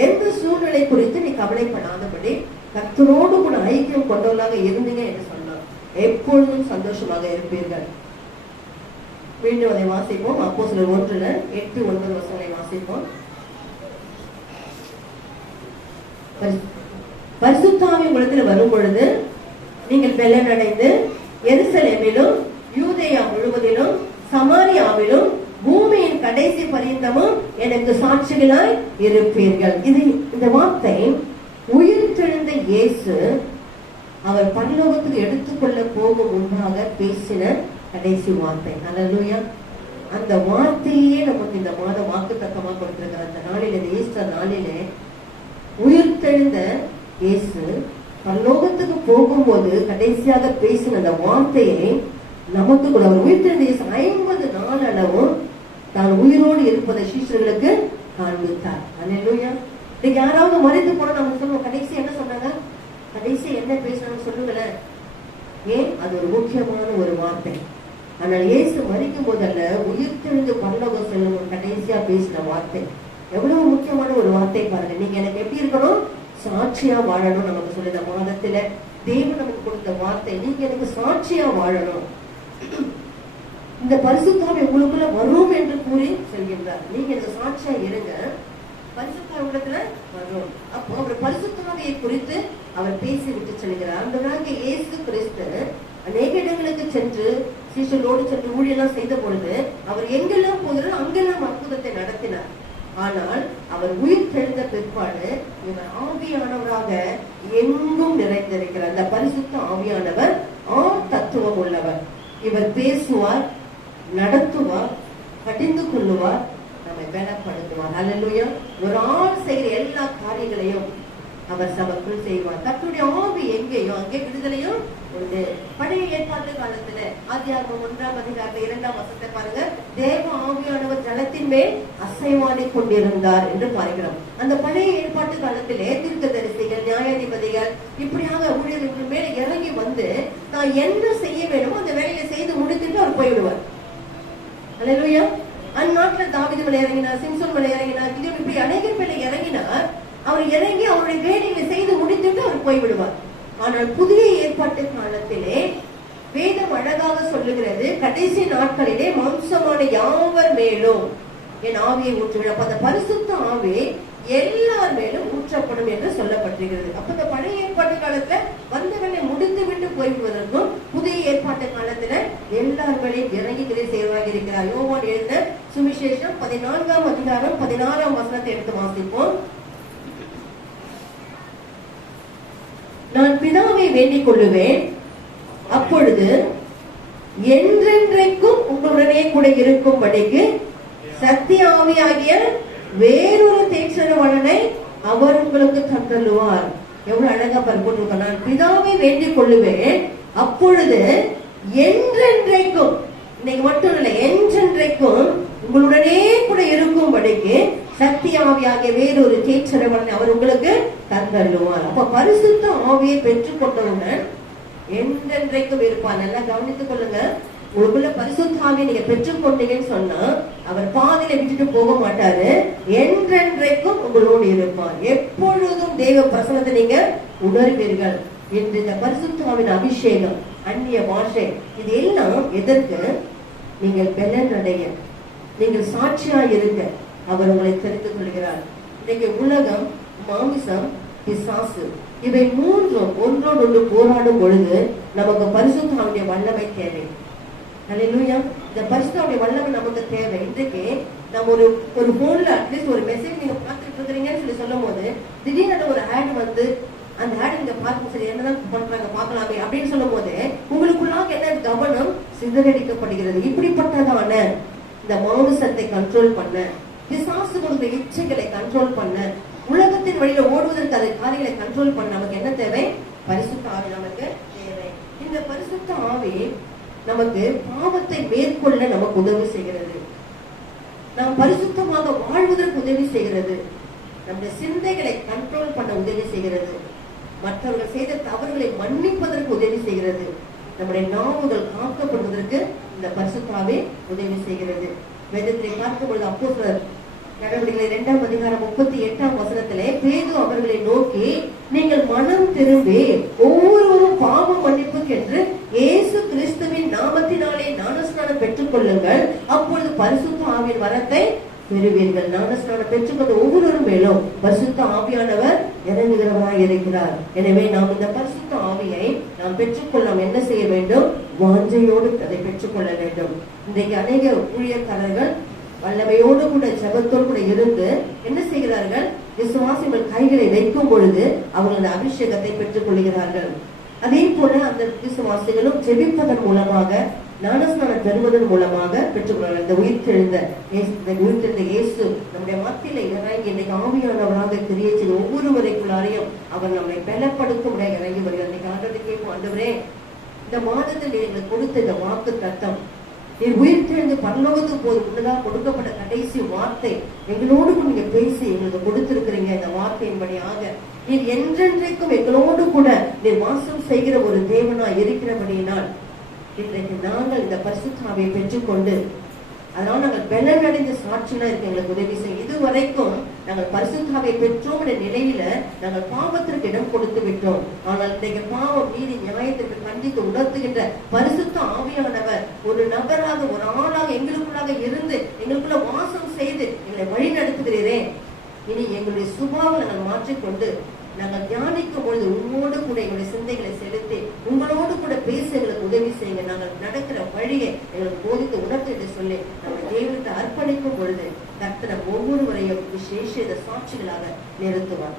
எந்த சூழ்நிலை குறித்து நீ கவலைப்படாதபடி கர்த்தரோடு கூட ஐக்கியம் கொண்டவர்களாக இருந்தீங்க என்று சொன்னார், எப்பொழுதும் சந்தோஷமாக இருப்பீர்கள். மீண்டும் அதை வாசிப்போம். அப்போஸ்தலர் 1:8-9 வசனங்களை வாசிப்போம். பரிசுத்த ஆவி உங்களிடத்தில் வரும் பொழுது நீங்கள் பெலனடைந்து எருசலேமிலும் யூதேயா முழுவதிலும் சமாரியாவிலும் பூமியின் பூமியின் கடைசி பரியந்தமும் எனக்கு சாட்சிகளாய் இருப்பீர்கள். இது இந்த வார்த்தை உயிர்த்தெழுந்த இயேசு அவர் பரலோகத்துக்கு எடுத்துக்கொள்ள போகும் முன்பாக பேசின கடைசி வார்த்தை. அல்லேலூயா. அந்த வார்த்தையே நமக்கு இந்த மாதம் வாக்குத்தத்தமாக கொடுத்திருக்கிற அந்த நாளிலே, ஈஸ்டர் நாளிலே உயிர்த்தெழுந்த இயேசு பரலோகத்துக்கு போகும்போது கடைசியாக பேசின அந்த வார்த்தையை நமக்கு கூட அவர் உயிர்த்தெழுந்த இயேசு 50 நாள் அளவும் தான் உயிரோடு இருப்பதை சீஷர்களுக்கு காண்பித்தார். அல்லேலூயா. இன்னைக்கு யாராவது மறைந்து போனா நம்ம சொல்லுவோம், கடைசி என்ன சொன்னாங்க, கடைசி என்ன பேசினாங்க சொல்லுங்களேன். ஏன்? அது ஒரு முக்கியமான ஒரு வார்த்தை. ஆனால் இயேசு மரிக்கும் போதல்ல, உயிர்த்தெழுந்து பரலோகம் செல்லும் கடைசியா பேசின வார்த்தை எவ்வளவு முக்கியமான ஒரு வார்த்தை பாருங்க. நீங்க எனக்கு எப்படி இருக்கணும்? சாட்சியா வாழணும். நமக்கு சொல்லுத மாதத்துல தேவன் நமக்கு கொடுத்த வார்த்தை, நீங்க எனக்கு சாட்சியா வாழணும். இந்த பரிசுத்தாவி உங்களுக்குள்ள வரும் என்று கூறி சொல்கின்றார். நீங்க எனக்கு சாட்சியா இருங்க, பரிசுத்தாவி இடத்துல வரும். அப்போ அவர் பரிசுத்தாவியை குறித்து அவர் பேசி விட்டு சொல்கிறார். அந்த இயேசு கிறிஸ்து அநேக இடங்களுக்கு சென்று சீஷர்களோடு சென்று ஊழியெல்லாம் செய்த பொழுது அவர் எங்கெல்லாம் போகிறார் அங்கெல்லாம் அற்புதத்தை நடத்தினார். ஆனால் அவர் உயிர் தெழுந்த பிற்பாடு இவர் ஆவியானவராக எங்கும் நிறைந்திருக்கிறார். அந்த பரிசுத்த ஆவியானவர் தத்துவம் உள்ளவர். இவர் பேசுவார், நடத்துவார், கடிந்து கொள்ளுவார், நம்மை பலப்படுத்துவார். அல்லேலூயா. ஒரு ஆள் செய்கிற எல்லா காரியங்களையும் அவர் சபைக்குள் செய்வார். கர்த்தருடைய ஆவி எங்கேயோ அங்கே விடுதலையும் உண்டு. பழைய ஏற்பாட்டு காலத்துல ஆதியாகமம் 1ஆம் அதிகாரத்துல 2ஆம் வசனத்தை பாருங்க. தேவ ஆவியானவர் ஜலத்தின் மேல் அசைவாடி கொண்டிருந்தார் என்று பார்க்கிறோம். அந்த பழைய ஏற்பாட்டு காலத்திலே தீர்க்கதரிசிகள், நியாயாதிபதிகள் இப்படியாக ஊழியர்கள் மேல இறங்கி வந்து நான் என்ன செய்ய வேணுமோ அந்த வேலையை செய்து முடித்துட்டு அவர் போய்விடுவார். அல்லேலூயா. அந்நாட்டுல தாவீது மேல இறங்கினார், சிம்சோன் மேல இறங்கினார், இது இப்படி அநேக பேர்ல இறங்கினார். அவர் இறங்கி அவருடைய வேலையை செய்து முடித்துட்டு அவர் போய்விடுவார். ஆனால் புதிய ஏற்பாட்டு காலத்திலே வேதம் அழகாக சொல்லுகிறது, கடைசி நாட்களிலே மாம்சமான யாவர் மேலும் என் ஆவியை ஊற்றுவேன். அப்ப அந்த பரிசுத்த ஆவி எல்லார் மேலும் ஊற்றப்படும் என்று சொல்லப்பட்டிருக்கிறது. அப்ப இந்த பழைய ஏற்பாட்டு காலத்துல வந்தவனை முடித்து விட்டு போய்விடுவதற்கும் புதிய ஏற்பாட்டு காலத்துல எல்லார் மேலையும் இறங்கி கிரை செய்வதாக இருக்கிறார். யோவான் எழுதின சுவிசேஷம் 14ஆம் அதிகாரம் 16ஆம் வசனத்தை எடுத்து வாசிப்போம். நான் பிதாவை வேண்டிக் கொள்ளுவேன், அப்பொழுது என்றென்றைக்கும் உங்களுடனே கூட இருக்கும்படிக்கு சத்திய ஆவியாகிய வேறொரு தேற்றரவாளனை அவர் உங்களுக்கு தந்தருவார். எவ்வளவு அழகா போட்டிருக்க. நான் பிதாவை வேண்டிக் கொள்ளுவேன், அப்பொழுது என்றென்றைக்கும், இன்னைக்கு மட்டும் இல்லை, என்றென்றைக்கும் உங்களுடனே கூட இருக்கும்படிக்கு சத்திய ஆவியாகிய வேறொரு தேற்றரவாளனை அவர் உங்களுக்கு தந்தருவார். அப்ப பரிசுத்த ஆவியை பெற்றுக் கொண்டவுடன் என்றென்றைக்கும் இருப்பார். நல்லா கவனித்துக் கொள்ளுங்க. உங்களுக்குள்ள பரிசுத்த ஆவியை நீங்க பெற்றுக் கொண்டீங்கன்னு சொன்னா அவர் பாதியில விட்டுட்டு போக மாட்டாரு. என்றென்றைக்கும் உங்களோடு இருப்பார். எப்பொழுதும் தேவ பிரசன்னத்தை நீங்க உணர்வீர்கள். என்று இந்த பரிசுத்த ஆவியின் அபிஷேகம், அந்நிய பாஷை, இது எல்லாம் எதற்கு? நீங்கள் பலன் அடைய, நீங்கள் சாட்சியா இருங்க. அவர் உங்களை தெரிந்து கொள்கிறார். இன்னைக்கு உலகம், மாமிசம், பிசாசு இவை மூன்றும் ஒன்றோடு ஒன்று போராடும் பொழுது நமக்கு பரிசுத்த ஆவியுடைய வல்லமை தேவை. அல்லேலூயா. இந்த பரிசுத்த வல்லமை நமக்கு தேவை. இன்றைக்கு நம்ம ஒரு போன்ல அட்லீஸ்ட் ஒரு மெசேஜ் நீங்க பார்த்துட்டு இருக்கிறீங்கன்னு சொல்லும் போது திடீர்னு ஒரு ஆட் வந்து அந்த ஆட் நீங்க பார்க்க, சரி என்னதான் பண்றாங்க பார்க்கலாமே அப்படின்னு சொல்லும் போது உங்களுக்குள்ளாக என்ன கவனம் சிதறடிக்கப்படுகிறது. இப்படிப்பட்டதான இந்த மாமிசத்தை கண்ட்ரோல் பண்ண, பிசாசு கொடுத்த இச்சைகளை கண்ட்ரோல் பண்ண, உலகத்தின் வழியில ஓடுவதற்கு அதை காரியங்களை கண்ட்ரோல் பண்ண நமக்கு என்ன தேவை? பரிசுத்த ஆவி நமக்கு தேவை. இந்த பரிசுத்த ஆவி நமக்கு பாவத்தை மேற்கொள்ள நமக்கு உதவி செய்கிறது. நாம் பரிசுத்தமாக வாழ்வதற்கு உதவி செய்கிறது. நம்முடைய சிந்தைகளை கண்ட்ரோல் பண்ண உதவி செய்கிறது. மற்றவர்கள் செய்த தவறுகளை மன்னிப்பதற்கு உதவி செய்கிறது. நம்முடைய நாவுகள் காக்கப்படுவதற்கு இந்த பரிசுத்த ஆவி உதவி செய்கிறது. வேதத்தை பார்க்கும் பொழுது அப்போஸ்தலர் நடவடிக்கைகள் 2ஆம் அதிகாரம் 38ஆம் வசனத்திலே பேதுரு அவர்களை நோக்கி, நீங்கள் மனம் திரும்பி ஒவ்வொருவரும் பாவ மன்னிப்புக்கென்று இயேசு கிறிஸ்துவின் நாமத்தினாலே ஞானஸ்நானம் பெற்றுக் கொள்ளுங்கள், அப்பொழுது பரிசுத்த ஆவியின் வரத்தை பெறுவீர்கள். ஞானஸ்நானம் பெற்றுக்கொண்ட ஒவ்வொருவரும் மேலும் பரிசுத்த ஆவியானவர் இறங்குகிறவராய் இருக்கிறார். எனவே நாம் இந்த பரிசுத்த ஆவியை நாம் பெற்றுக்கொள்ள நாம் என்ன செய்ய வேண்டும்? வாஞ்சையோடு அதை பெற்றுக்கொள்ள வேண்டும். இன்றைக்கு அநேக ஊழியக்காரர்கள் வல்லமையோடு கூட ஜெபத்தோடு கூட இருந்து என்ன செய்கிறார்கள்? விசுவாசிகள் கைகளை வைக்கும் பொழுது அவர்கள் அபிஷேகத்தை பெற்றுக் கொள்கிறார்கள். அதே போல அந்த விசுவாசிகளும் ஜெபிப்பதன் மூலமாக, ஞானஸ்நானம் பெறுவதன் மூலமாக பெற்றுக்கொள்வார்கள். இந்த உயிர்த்தெழுந்த இயேசு நம்முடைய மத்தியில இறங்கி இன்னைக்கு ஆவியானவராக கிரியை செய்து ஒவ்வொருவரைக்குள்ளாரையும் அவர் நம்மை பலப்படுத்தும் இறங்கி வருகிறார். இன்னைக்கு ஆண்டவரை கேட்கும், ஆண்டவரே இந்த மாதத்தில் எங்களுக்கு கொடுத்த இந்த வாக்கு தத்தம், நீ உயிர்த்தெழுந்து பரலோகத்துக்கு போது முன்னதாக கொடுக்கப்பட்ட கடைசி வார்த்தை எங்களோடு நீங்க பேசி எங்களுக்கு கொடுத்திருக்கிறீங்க. இந்த வார்த்தையின்படியாக நீர் என்றென்றைக்கும் எங்களோடு கூட நீர் வாசம் செய்கிற ஒரு தேவனா இருக்கிறபடியினால் இன்றைக்கு நாங்கள் இந்த பரிசுத்த ஆவியை பெற்றுக்கொண்டு அதனால நாங்கள் பலன் அடைந்த சாட்சியா இருக்கு எங்களுக்கு உதவி செய்யும். இதுவரைக்கும் நாங்கள் பரிசுத்த ஆவியை பெற்றோம் நிலையில நாங்கள் பாவத்திற்கு இடம் கொடுத்து விட்டோம். ஆனால் இன்றைக்கு பாவம் நீதி நியாயத்திற்கு கண்டித்து உணர்த்துகின்ற பரிசுத்த ஆவியானவர் ஒரு நபராக ஒரு ஆளாக எங்களுக்குள்ளாக இருந்து எங்களுக்குள்ள வாசம் செய்து எங்களை வழி நடத்துகிறீரே. இனி எங்களுடைய சுபாவை நாங்கள் மாற்றிக்கொண்டு நாங்கள் தியானிக்கும் பொழுது உங்களோடு கூட எங்களுடைய சிந்தைகளை செலுத்தி உங்களோடு கூட பேச எங்களுக்கு உதவி செய்யுங்க. நாங்கள் நடக்கிற வழியை எங்களுக்கு போதித்து உணர்த்து சொல்லி நம்ம தேவனுக்கு அர்ப்பணிக்கும் பொழுது கர்த்தர் ஒவ்வொருவரையும் விசேஷ சாட்சிகளாக நிறுத்துவார்.